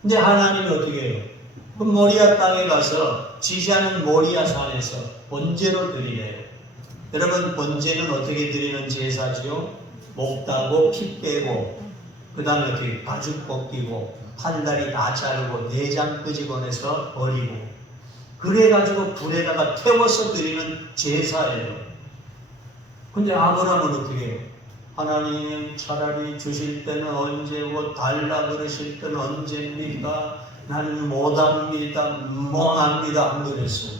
근데 하나님이 어떻게 해요? 그 모리아 땅에 가서 지시하는 모리아 산에서 번제로 드리래요. 여러분, 번제는 어떻게 드리는 제사지요? 목 따고 피 빼고 그 다음에 어떻게 가죽 벗기고 팔다리 다 자르고 내장 끄집어내서 버리고 그래가지고 불에다가 태워서 드리는 제사예요. 근데 아브라함은 어떻게 해요? 하나님, 차라리 주실 때는 언제고 달라 그러실 때는 언제입니까? 나는 못합니다, 멍합니다 안 그랬어요.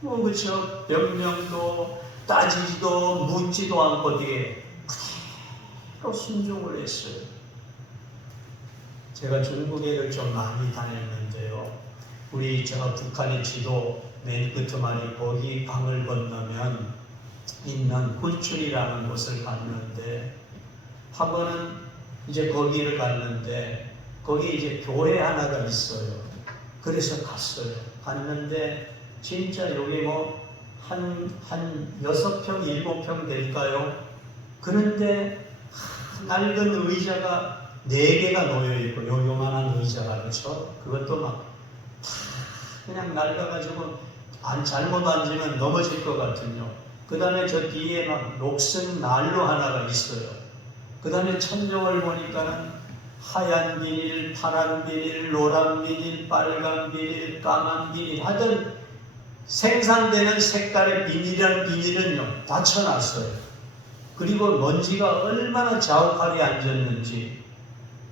뭐 그쵸? 변명도 따지지도 묻지도 않고 어떻게 그대로 순종을 했어요. 제가 중국에를 좀 많이 다녔는데요, 우리 저 북한의 지도 맨 끝머리 거기 강을 건너면 있는 굴춘이라는 곳을 갔는데 한 번은 이제 거기를 갔는데 거기 이제 교회 하나가 있어요. 그래서 갔어요. 갔는데 진짜 여기 뭐 한 6평, 7평 될까요? 그런데 낡은 의자가 4개가 놓여있고 요만한 의자가 그렇죠? 그것도 막 그냥 낡아가지고 잘못 앉으면 넘어질 것 같은요. 그 다음에 저 뒤에 막 녹슨 난로 하나가 있어요. 그 다음에 천정을 보니까는 하얀 비닐, 파란 비닐, 노란 비닐, 빨간 비닐, 까만 비닐 하여튼 생산되는 색깔의 비닐이라는 비닐은요 다 쳐놨어요. 그리고 먼지가 얼마나 자욱하게 앉았는지.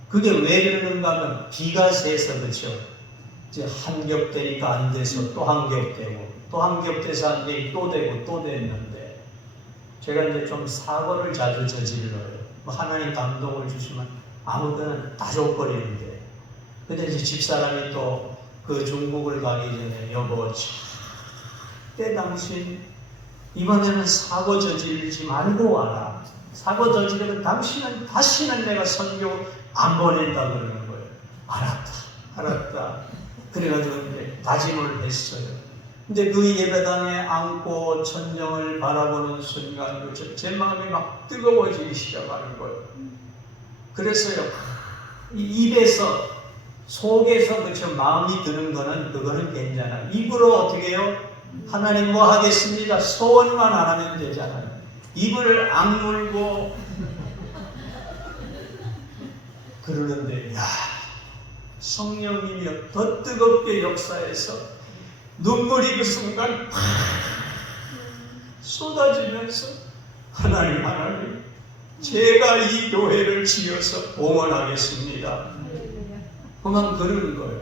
그게 왜 그러는가 하면 비가 새서 그렇죠. 이제 한 겹 되니까 안 돼서 또 한 겹 되고 또 한 겹 돼서 안 되고 또 되고 또 됐는데 제가 이제 좀 사고를 자주 저질러요. 뭐 하나님 감동을 주시면 아무거나 다 줘버리는데, 근데 이제 집사람이 또 그 중국을 가기 전에 여보 때 당신 이번에는 사고 저지르지 말고 와라. 사고 저지르면 당신은 다시는 내가 선교 안 보낸다 그러는 거예요. 알았다. 그래가지고 이제 다짐을 했어요. 근데 그 예배당에 앉고 천정을 바라보는 순간 제 마음이 막 뜨거워지기 시작하는 거예요. 그래서요, 입에서 속에서 그쵸 마음이 드는 거는 그거는 괜찮아. 입으로 어떻게 해요? 하나님 뭐 하겠습니다. 소원만 안 하면 되잖아요. 입을 악물고 그러는데, 야, 성령님이 더 뜨겁게 역사해서 눈물이 그 순간 팍 쏟아지면서, 하나님, 제가 이 교회를 지어서 봉헌하겠습니다. 그만 그러는 거예요.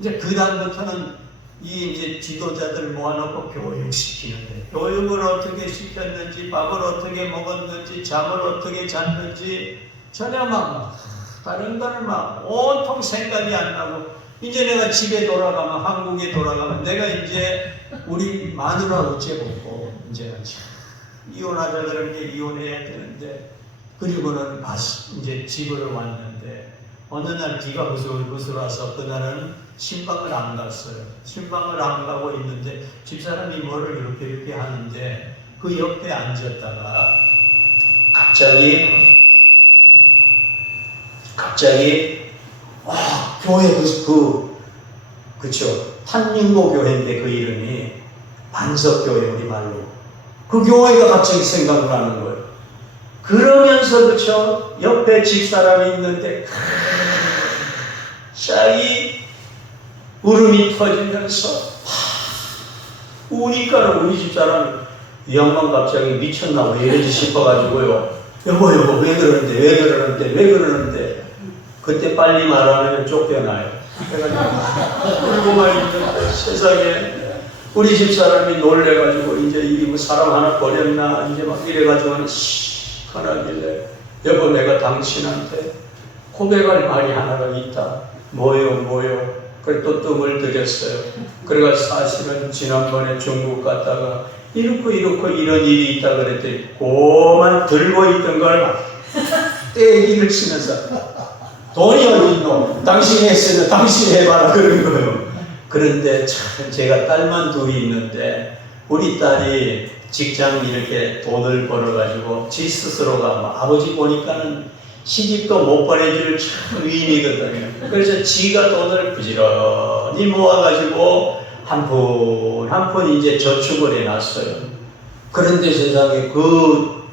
이제 그 다음부터는 이제 지도자들 모아놓고 교육시키는데, 교육을 어떻게 시켰는지, 밥을 어떻게 먹었는지, 잠을 어떻게 잤는지 전혀 막 다른 거는 막 온통 생각이 안 나고, 이제 내가 집에 돌아가면, 한국에 돌아가면 내가 이제 우리 마누라 어째 보고 이제 이혼하자 그런 게 이혼해야 되는데, 그리고는 이제 집으로 왔는데 어느 날 비가 부슬부슬 와서 그날은 신방을 안 갔어요. 신방을 안 가고 있는데 집사람이 뭐를 이렇게 하는데 그 옆에 앉았다가 갑자기 교회 그쵸, 한윤고 교회인데 그 이름이 반석교회, 우리말로 그 교회가 갑자기 생각나는 거예요. 그러면서 그쵸, 옆에 집사람이 있는데 갑자기 울음이 터지면서 우니까 우리 집사람이 이 양반 갑자기 미쳤나 왜 이러지 싶어가지고요. 여보 왜 그러는데 그때 빨리 말하면 쫓겨나요. 그래가지고 울고만 있는데 세상에 우리 집사람이 놀래가지고 이제 이 사람 하나 버렸나 이제 막 이래가지고는 하나길래, 여보 내가 당신한테 고백할 말이 하나가 있다. 뭐요? 그래 또 뜸을 들였어요. 그래가지고 사실은 지난번에 중국 갔다가 이렇고 이런 일이 있다 그랬더니 고만 들고 있던 걸 막 떼기를 치면서 돈이 어디 있노? 당신이 했으면 당신이 해봐라 그런 거예요. 그런데 참 제가 딸만 둘이 있는데 우리 딸이 직장 이렇게 돈을 벌어가지고 지 스스로가 아버지 보니까는 시집도 못 보내줄 참 위인이거든요. 그래서 지가 돈을 부지런히 모아가지고 한 푼 이제 저축을 해놨어요. 그런데 세상에 그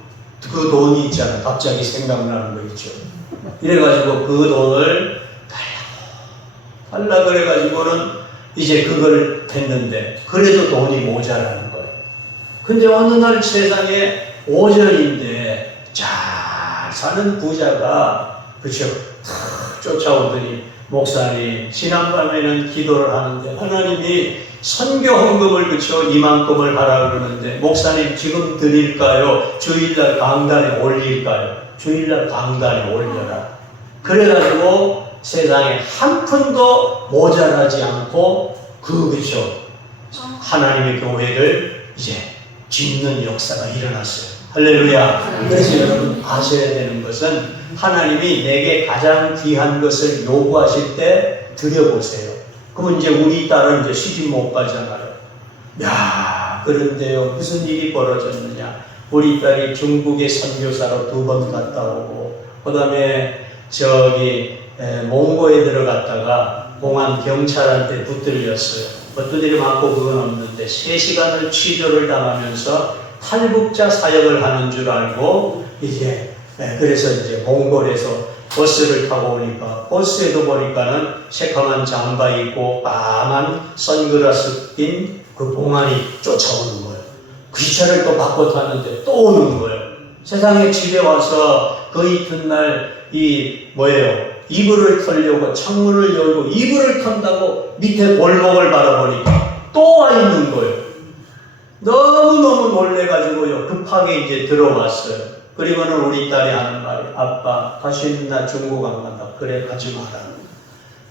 돈이 있잖아요. 갑자기 생각나는 거 있죠. 이래가지고 그 돈을 달라 그래가지고는 이제 그걸 했는데 그래도 돈이 모자라는 거예요. 근데 어느 날 세상에 오전인데 잘 사는 부자가 그쵸 쫓아오더니, 목사님 지난밤에는 기도를 하는데 하나님이 선교 헌금을 그쵸 이만큼을 하라 그러는데 목사님 지금 드릴까요? 주일날 강단에 올릴까요? 주일날 강단에 올려라. 그래가지고 세상에 한 푼도 모자라지 않고 그쵸 하나님의 교회를 이제 짓는 역사가 일어났어요. 할렐루야. 그래서 여러분 아셔야 되는 것은 하나님이 내게 가장 귀한 것을 요구하실 때 드려보세요. 그러면 이제 우리 딸은 이제 시집 못 가잖아요. 야, 그런데요 무슨 일이 벌어졌느냐. 우리 딸이 중국에 선교사로 2번 갔다 오고, 그 다음에 몽고에 들어갔다가 공안 경찰한테 붙들렸어요. 어떤 많고 그건 없는데 3시간을 취조를 당하면서 탈북자 사역을 하는 줄 알고 그래서 이제 몽골에서 버스를 타고 오니까 버스에도 보니까는 새카만 장바 입고 까만 선글라스 낀 그 공안이 쫓아오는 거예요. 기차를 또 바꿔 탔는데 또 오는 거예요. 세상에 집에 와서 그 이튿날 이불을 털려고 창문을 열고 이불을 턴다고 밑에 골목을 바라보니까 또 와 있는 거예요. 너무너무 놀래가지고요 급하게 이제 들어왔어요. 그리고는 우리 딸이 하는 말이, 아빠 다시는 나 중국 안 간다. 그래 가지 마라.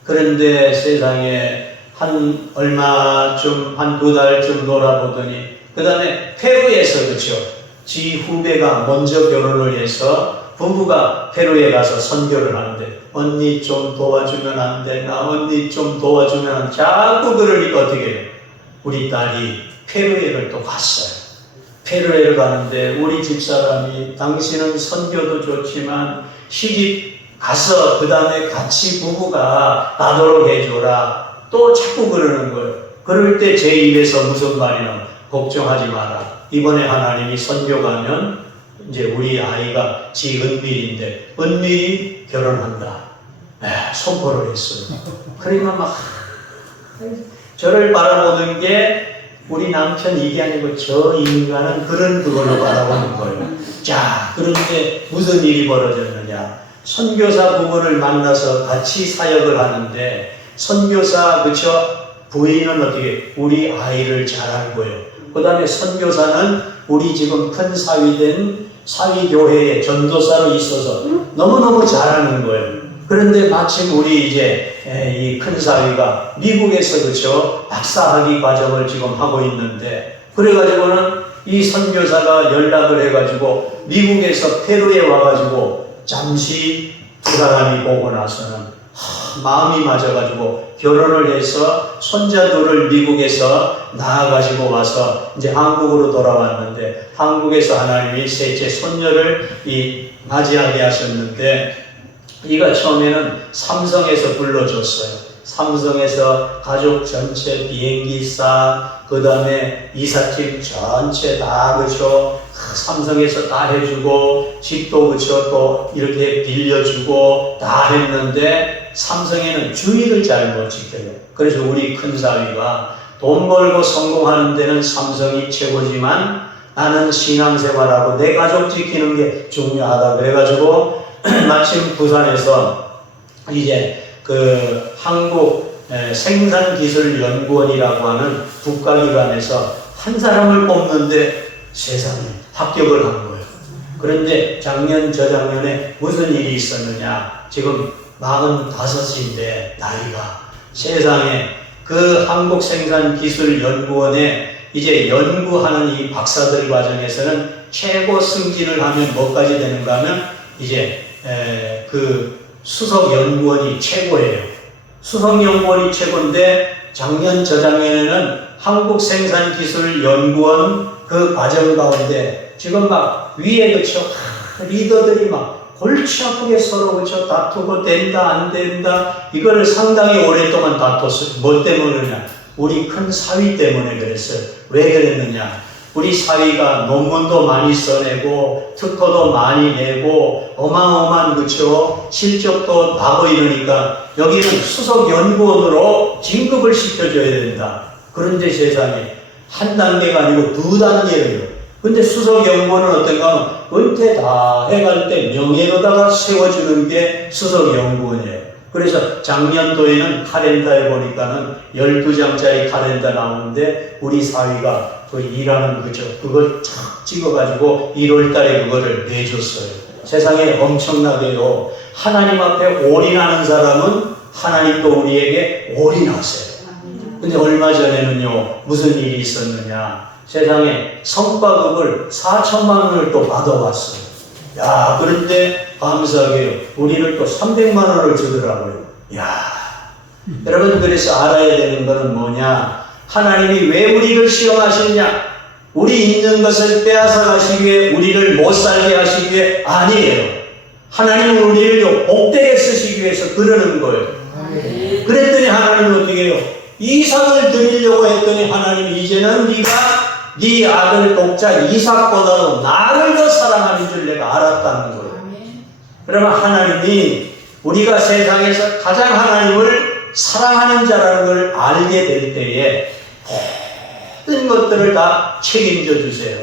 그런데 세상에 한 2달쯤 놀아보더니 그 다음에 페루에서 그쵸 지 후배가 먼저 결혼을 해서 부부가 페루에 가서 선교를 하는데, 언니 좀 도와주면 안 되나? 언니 좀 도와주면 안 돼? 자꾸 그러니까 어떻게 해요? 우리 딸이 페루에를 또 갔어요. 페루에를 가는데 우리 집사람이 당신은 선교도 좋지만 시집 가서 그 다음에 같이 부부가 나도록 해줘라. 또 자꾸 그러는 거예요. 그럴 때 제 입에서 무슨 말이 나와? 걱정하지 마라. 이번에 하나님이 선교 가면 이제 우리 아이가 지 은밀인데 은밀이 결혼한다. 선포를 했어요. 그러니까 막 저를 바라보는 게 우리 남편 이게 아니고 저 인간은 그런 그걸로 바라보는 거예요. 자, 그런데 무슨 일이 벌어졌느냐? 선교사 부부를 만나서 같이 사역을 하는데 선교사 그쵸? 부인은 어떻게 우리 아이를 잘한 거예요. 그 다음에 선교사는 우리 지금 큰 사위된 사위교회에 전도사로 있어서 너무너무 잘하는 거예요. 그런데 마침 우리 이제 이 큰 사위가 미국에서 그쵸? 박사학위 과정을 지금 하고 있는데 그래가지고는 이 선교사가 연락을 해가지고 미국에서 페루에 와가지고 잠시 두 사람이 보고 나서는 마음이 맞아가지고 결혼을 해서 손자들을 미국에서 낳아가지고 와서 이제 한국으로 돌아왔는데 한국에서 하나님이 셋째 손녀를 맞이하게 하셨는데 이가 처음에는 삼성에서 불러줬어요. 삼성에서 가족 전체 비행기사 그 다음에 이삿짐 전체 다 그쵸 삼성에서 다 해주고 집도 그쵸 또 이렇게 빌려주고 다 했는데 삼성에는 주의를 잘 못 지켜요. 그래서 우리 큰 사위가 돈 벌고 성공하는 데는 삼성이 최고지만 나는 신앙생활하고 내 가족 지키는 게 중요하다 그래가지고 마침 부산에서 이제 그 한국 생산기술연구원이라고 하는 국가기관에서 한 사람을 뽑는데 세상에 합격을 한 거예요. 그런데 저작년에 무슨 일이 있었느냐? 지금 45인데 나이가 세상에 그 한국생산기술연구원에 이제 연구하는 이 박사들 과정에서는 최고 승진을 하면 뭐까지 되는가 하면 이제 그 수석연구원이 최고예요. 수석연구원이 최고인데 저작년에는 한국생산기술연구원 그 과정 가운데 지금 막 위에 그쵸 리더들이 막 골치 아프게 서로 그쵸 다투고 된다 안 된다 이거를 상당히 오랫동안 다퉜어요. 뭐 때문이냐? 우리 큰 사위 때문에 그랬어요. 왜 그랬느냐? 우리 사위가 논문도 많이 써내고 특허도 많이 내고 어마어마한 그쵸 실적도 나고 이러니까 여기는 수석연구원으로 진급을 시켜줘야 된다. 그런데 세상에 한 단계가 아니고 두 단계예요. 근데 수석연구원은 어떤가 하면 은퇴 다 해갈 때 명예로다가 세워주는 게 수석연구원이에요. 그래서 작년도에는 카렌다에 보니까는 12장짜리 카렌다 나오는데 우리 사위가 그 일하는 그걸 착 찍어가지고 1월달에 그거를 내줬어요. 세상에 엄청나게요. 하나님 앞에 올인하는 사람은 하나님도 우리에게 올인하세요. 근데 얼마 전에는요 무슨 일이 있었느냐? 세상에 성과급을 4천만 원을 또 받아왔어요. 야, 그런데 감사하게요. 우리를 또 300만 원을 주더라고요. 야, 여러분 그래서 알아야 되는 거는 뭐냐? 하나님이 왜 우리를 시험하시느냐? 우리 있는 것을 빼앗아 가시기 위해 우리를 못 살게 하시기 위해 아니에요. 하나님은 우리를 복되게 쓰시기 위해서 그러는 거예요. 그랬더니 하나님은 어떻게 해요? 이삭을 드리려고 했더니 하나님이 이제는 네가 네 아들 독자 이삭보다도 나를 더 사랑하는 줄 내가 알았다는 거예요. 그러면 하나님이 우리가 세상에서 가장 하나님을 사랑하는 자라는 걸 알게 될 때에 모든 것들을 다 책임져 주세요.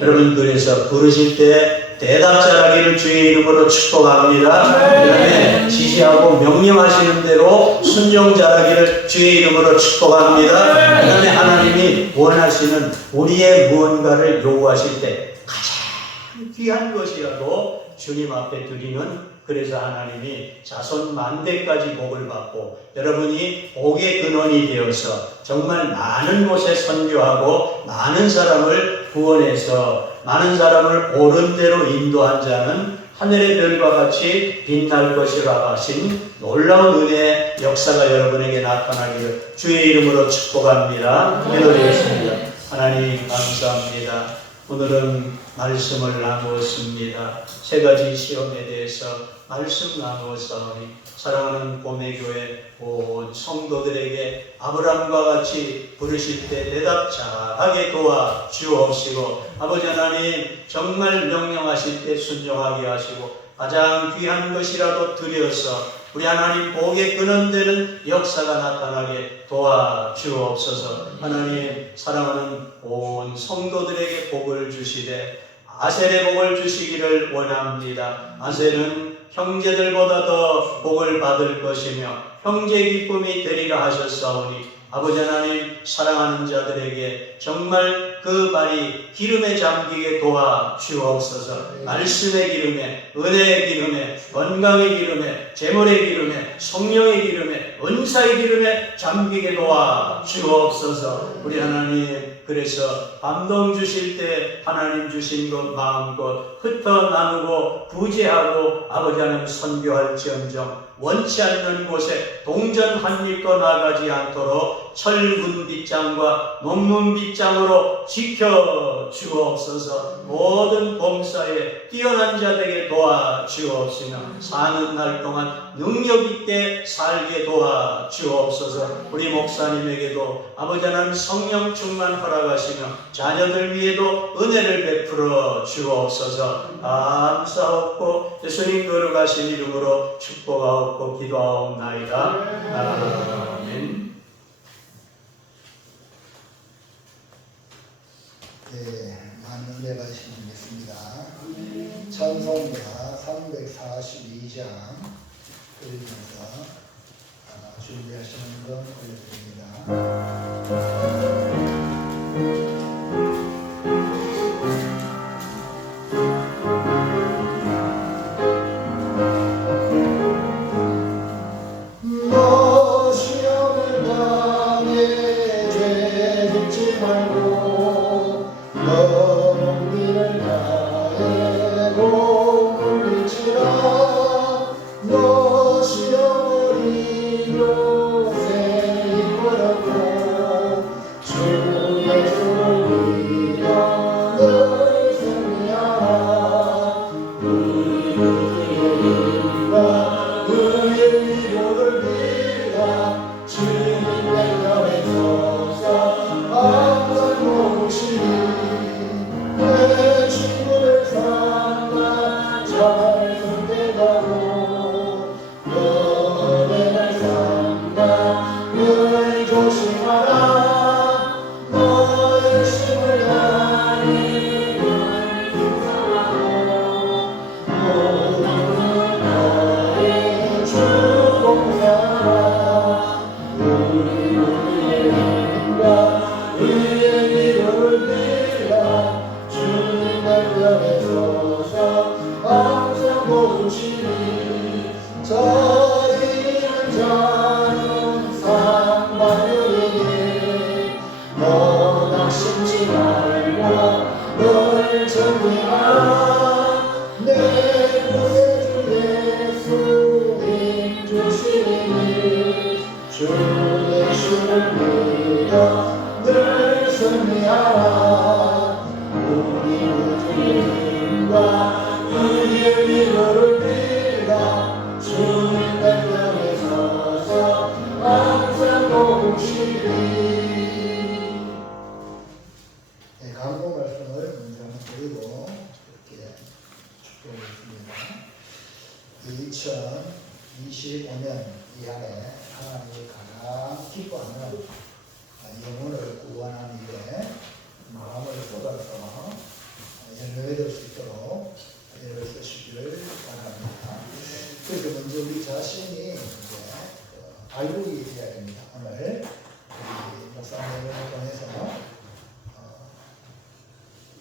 여러분 그래서 부르실 때 대답 잘하기를 주의 이름으로 축복합니다. 그다음에 지시하고 명령하시는 대로 순종 잘하기를 주의 이름으로 축복합니다. 그다음에 하나님이 원하시는 우리의 무언가를 요구하실 때 가장 귀한 것이라도 주님 앞에 드리는 그래서 하나님이 자손 만대까지 복을 받고 여러분이 복의 근원이 되어서 정말 많은 곳에 선교하고 많은 사람을 구원해서 많은 사람을 옳은 대로 인도한 자는 하늘의 별과 같이 빛날 것이라 하신 놀라운 은혜의 역사가 여러분에게 나타나기를 주의 이름으로 축복합니다. 기도드리겠습니다. 하나님 감사합니다. 오늘은 말씀을 나누었습니다. 세 가지 시험에 대해서 말씀 나누었사오니 사랑하는 고매교회 온 성도들에게 아브라함과 같이 부르실 때 대답 잘하게 도와 주옵시고 아버지 하나님 정말 명령하실 때 순종하게 하시고 가장 귀한 것이라도 드려서 우리 하나님 복의 근원되는 역사가 나타나게 도와주옵소서. 하나님 사랑하는 온 성도들에게 복을 주시되 아셀의 복을 주시기를 원합니다. 아셀은 형제들보다 더 복을 받을 것이며 형제 기쁨이 되리라 하셨사오니 아버지 하나님 사랑하는 자들에게 정말 그 발이 기름에 잠기게 도와주옵소서. 말씀의 기름에, 은혜의 기름에, 건강의 기름에, 재물의 기름에, 성령의 기름에, 은사의 기름에 잠기게 도와주옵소서. 우리 하나님 그래서 감동 주실 때 하나님 주신 것 마음껏 흩어 나누고 구제하고 아버지 하나님 선교할지언정 원치 않는 곳에 동전 한 입도 나가지 않도록 철분 빗장과 논문 빗장으로 지켜 주옵소서. 모든 봉사에 뛰어난 자들에게 도와 주옵시며 사는 날 동안 능력 있게 살게 도와 주옵소서. 우리 목사님에게도 아버지 하나님 성령 충만 허락하시며 자녀들 위에도 은혜를 베풀어 주옵소서. 감사하옵고 예수님 거룩하신 이름으로 축복하옵고 기도하옵나이다. 아멘. 네, 많은 은혜 받으시는 믿습니다. 찬송가 342장 들으면서 준비하시는 건 올려드립니다.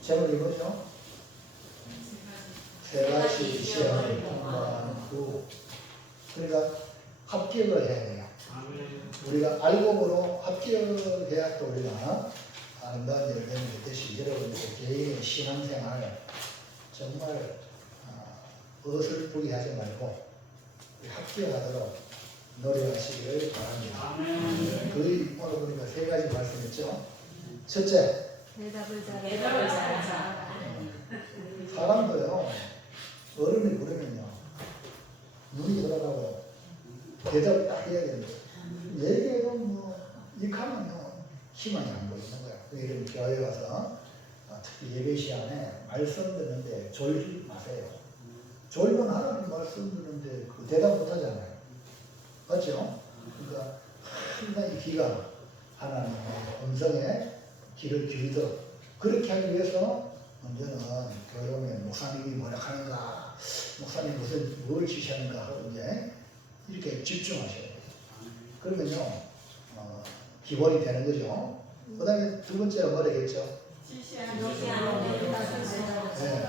제목이 뭐죠? 세 가지 시험을 통과한 후 그러니까 합격을 해야 돼요. 우리가 알곡으로 합격해야 또 우리가 아름다운 열매를 맺듯이 여러분들 개인의 신앙생활 정말 어설프게 하지 말고 합격하도록 노력하시기를 바랍니다. 거의 오늘 보니까 세 가지 말씀했죠. 첫째, 대답을 잘하자. 사람도요 어른이 부르면요 눈이 돌아가고 대답을 딱 해야 되는데 얘기해도 뭐 이렇게하면요 희망이 안 보이는 거야. 이런 교회 와서 특히 예배 시간에 말씀 듣는데 졸지 마세요. 졸면 하나님 말씀 듣는데 그 대답 못 하잖아요. 맞죠? 그러니까 항상 이 귀가 하나님의 음성에 귀를 기울이도록 그렇게 하기 위해서 먼저는 교회 오면 목사님이 뭐라 하는가, 목사님 뭘 지시하는가 하고 이제 이렇게 집중하셔야 돼요. 그러면요 기본이 되는 거죠. 그 다음에 두 번째가 뭐라겠죠? 네.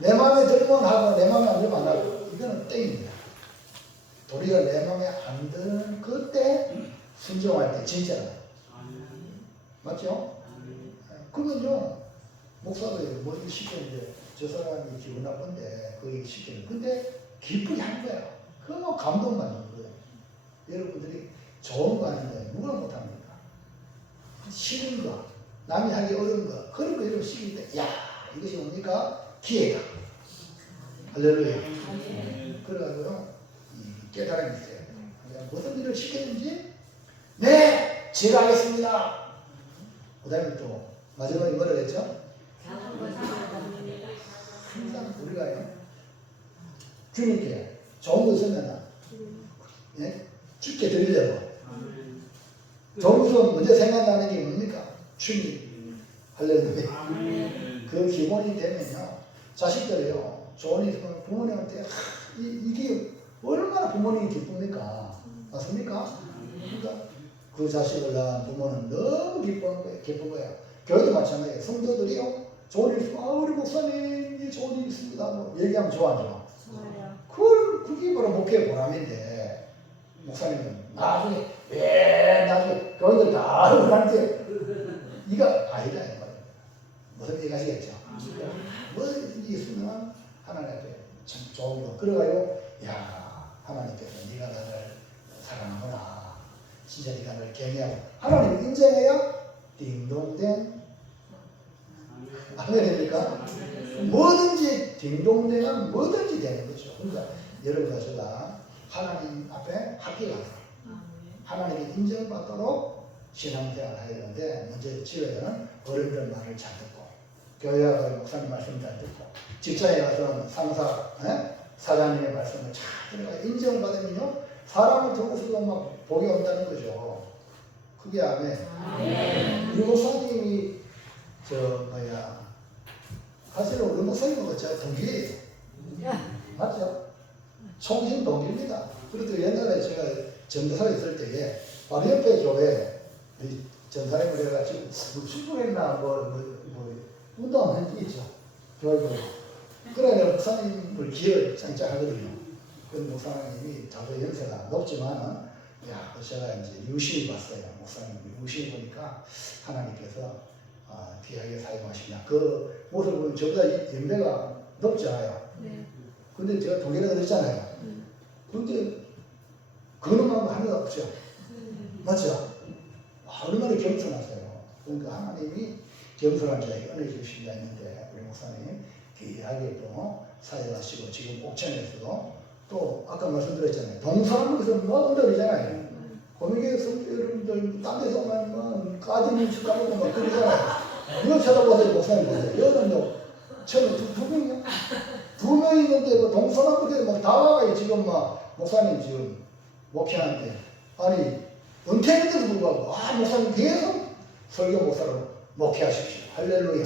내 마음에 들면 하고 내 마음에 안 들면 안 하고 이거는 땡입니다. 우리가 내 마음에 안 드는 그때 순종할 때 진짜로 맞죠? 그러면요 목사가 뭐 시키는데 저 사람이 기분 나쁜데 그게 시키는 근데 기쁘게 하는 거야. 그거 감동만 있는 거예요. 여러분들이 좋은 거 아닌데 누가 못합니까? 싫은 거 남이 하기 어려운 거 그런 거 이런 시킬 때 야 이것이 뭡니까? 기회다. 할렐루야. 그래가지고요 깨달음이 있어요. 무슨 일을 시켰는지 네 제가 하겠습니다. 그 다음에 또 마지막에 뭐라 그랬죠? 항상 우리가요 주님께 좋은 거 있으면 예? 쉽게 드리려고 좋은 거 먼저 생각나는 게 뭡니까? 주님. 할렐루야. 그 기본이 되면요 자식들이요 좋은 일 있으면 부모님한테 이게 얼마나 부모님이 기쁩니까? 맞습니까? 그러니까 그 자식을 낳은 부모는 너무 기쁜 거예요. 교회도 마찬가지예요. 성도들이요 좋은 일 있으면 우리 목사님이 좋은 일 있습니다 뭐 얘기하면 좋아하죠. 그게 바로 목회의 보람인데 목사님은 나중에 나중에 교인들 다 알고 나한테 이거 아니다 이 말이에요. 무슨 얘기 하시겠죠? 뭐든지 있으면 하나님 앞에 참 좋은 거 그래가지고 야 하나님께서 네가 나를 사랑하구나 진짜 네가 나를 경외하고 하나님 인정해야 딩동댕 아멘입니까? 뭐든지 딩동댕은 뭐든지 되는 거죠. 그러니까 여러분과 제가 하나님 앞에 합격하서 하나님께 인정받도록 신앙생활을 해야 되는데 먼저 지어야는 어른들 말을 잘 듣고 교회 가서 목사님 말씀 잘 듣고 직장에 가서 상사 사장님의 말씀을 잘 들어가 인정을 받으면요 사람을 통해서도 막 복이 온다는 거죠. 그게 아멘. 우리 목사님이 사실은 우리 목사님은 저 동기예요. 맞죠? 총신 동기입니다. 그래도 옛날에 제가 전도사에 있을 때에 바로 옆에 교회 전사님을 해가지고 뭐 출근했나 운동한 게 있죠. 교회도. 그래 내가 목사님을 기억을 짱짱하거든요. 그 목사님이 저도 연세가 높지만은 제가 이제 유심히 봤어요. 목사님 유심히 보니까 하나님께서 귀하게 사용하시냐. 그 모습을 보면 저보다 연배가 높지 않아요. 근데 제가 동기라고 그랬잖아요. 근데 그런 마음 하나도 없죠. 맞죠? 얼마나 겸손하세요. 그러니까 하나님이 겸손한 자에게 은혜 주신 자 있는데 우리 목사님 귀하게 또 사역하시고 지금 옥천에서도 또 아까 말씀드렸잖아요. 동서남북에서 뭐 언덕이잖아요. 고민교회 여러분들 딴 데서 오면 까지는 축하하고 막 그러잖아요. 이거 쳐다보세요. 목사님 보세요. 여기는 처음에 두 명이요? 두 명 있는데 동서남북에서 막 다 와가요. 지금 막 목사님 지금 목회하는데 아니 은퇴했는데도 불구하고 목사님 계속 설교 목사로 목회하십시오. 할렐루야.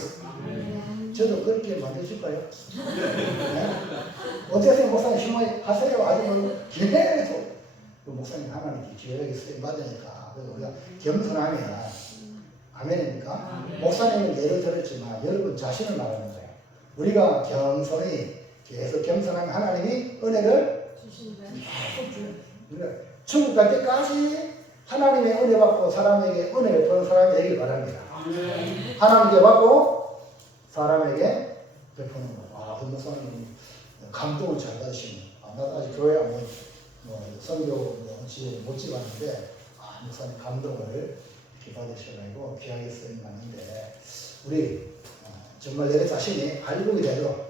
저도 그렇게 만드실까요? 네? 어때서 목사님 신문 하세요? 아직 말고 계속 그 목사님 하나님께 기회하게 쓰임 받으니까 그래서 우리가 겸손하면 아멘입니까? 목사님은 예를 들었지만 여러분 자신을 말하는 거예요. 우리가 겸손히 계속 겸손하면 하나님이 은혜를 계속 줘요. 천국 갈 때까지 하나님의 은혜 받고 사람에게 은혜를 베푸는 사람이 되길 바랍니다. 하나님께 받고 사람에게 베푸는 거. 그 목사님 감동을 잘 받으시는. 나도 아직 교회 선교 지에 못 찍었는데 목사님 감동을 이렇게 받으셔가지고 귀하게 쓰임 받는데 우리 정말 내 자신이 알고 이래도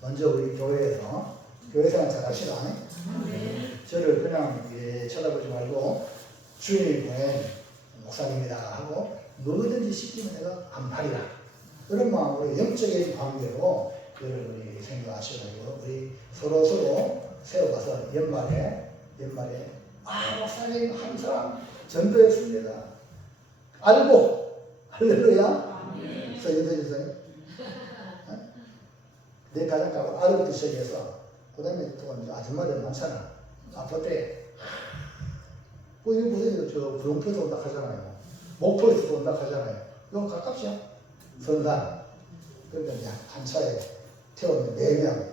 먼저 우리 교회에서 교회생활 잘합시다. 저를 그냥 쳐다보지 말고 주님이 보낸 목사님이다 하고 뭐든지 시키면 내가 간파리라. 그런 마음으로 영적인 관계로 여러분이 생각하시고 우리 서로 세워가서 연말에 목사님 한 사람 전도했습니다. 알고 할렐루야. 서인도주세요. 내 가정하고 아들부터 시작해서 그 다음에 또 아줌마들 많잖아. 아파트에 이거 보세요. 저 구룡포에서 온다 하잖아요. 목포에서 온다 하잖아요. 이거 가깝죠? 선산. 그러니까 이제 한 차에 태우면 4명.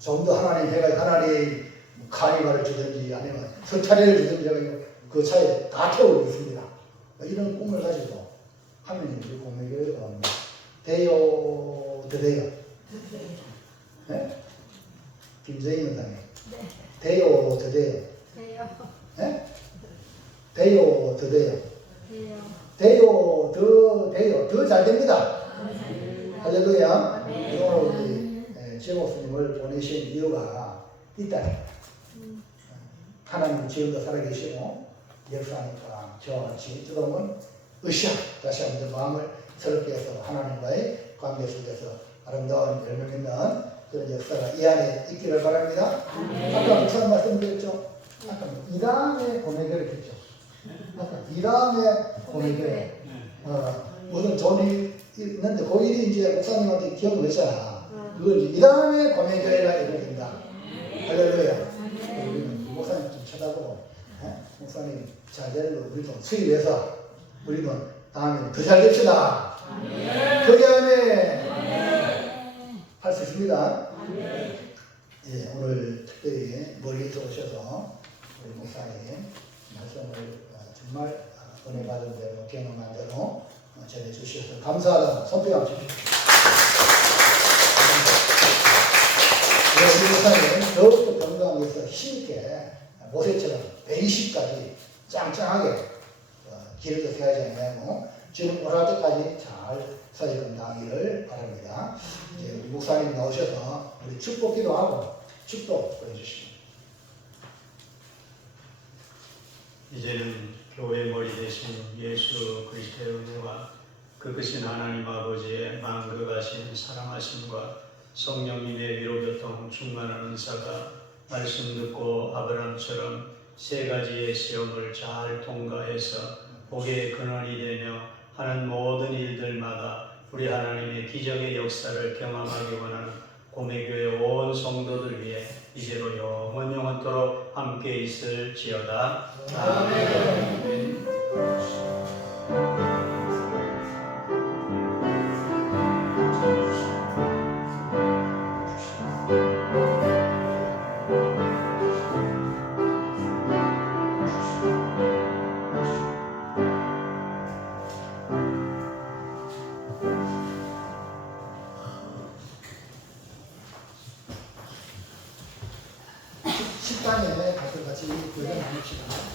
좀 더 하나님 해가 하나님 카니발을 주든지 아니면 서차례를 주든지 해가지고 그 차에 다 태우고 있습니다. 이런 꿈을 가지고 하면 우리 공매교회가 대요, 드대요. 네? 김정인 원장님. 대요, 드대요. 네? 대요, 드대요. 대요, 더 잘 됩니다. 할렐루야. 오늘 우리 제목스님을 보내신 이유가 있다. 하나님 지금도 살아계시고 역사하니까 저와 같이 뜨거운 으쌰 다시 한번 마음을 새롭게 해서 하나님과의 관계 속에서 아름다운 열매 맺는 그런 역사가 이 안에 있기를 바랍니다. 아까 목사님 말씀드렸죠. 아까 이람의 고뇌교를 했죠. 아까 이람의 고뇌교회. 무슨 존이 있는데 그 일이 이제 목사님한테 기억을 했잖아. 그걸 이제 이람의 고뇌교회라 이렇게된다. 할렐루야. 목사님 좀 쳐다보고 목사님 잘 되는 거 우리도 수입해서 우리도 다음에 더 잘 됩시다. 거기 안에 할 수 있습니다. 예, 오늘 특별히 멀리서 오셔서 우리 목사님 말씀을 정말 은혜 받은 대로 경험한 대로 전해주셔서 감사하다고 손뼉 한번 주십시오. 우리 목사님 더욱더 건강해서 힘있게 모세처럼 120까지 짱짱하게 길도 세하지 않고 지금 오랄 때까지 잘 사역은 당기를 바랍니다. 이제 우리 목사님 나오셔서 우리 축복 기도하고 축복 보내주십시오. 이제는 교회 머리 대신 예수 그리스도의 은혜와 그 크신 하나님 아버지의 만극하신 사랑하심과 성령님의 위로교통 충만한 은사가 말씀 듣고 아브라함처럼 3가지의 시험을 잘 통과해서 복의 근원이 되며 하는 모든 일들마다 우리 하나님의 기적의 역사를 경험하기 원하는 고매교회 온 성도들 위해 이제로 영원토록 함께 있을지어다. 아멘. 식당에 가서 같이 구경 나눕시다.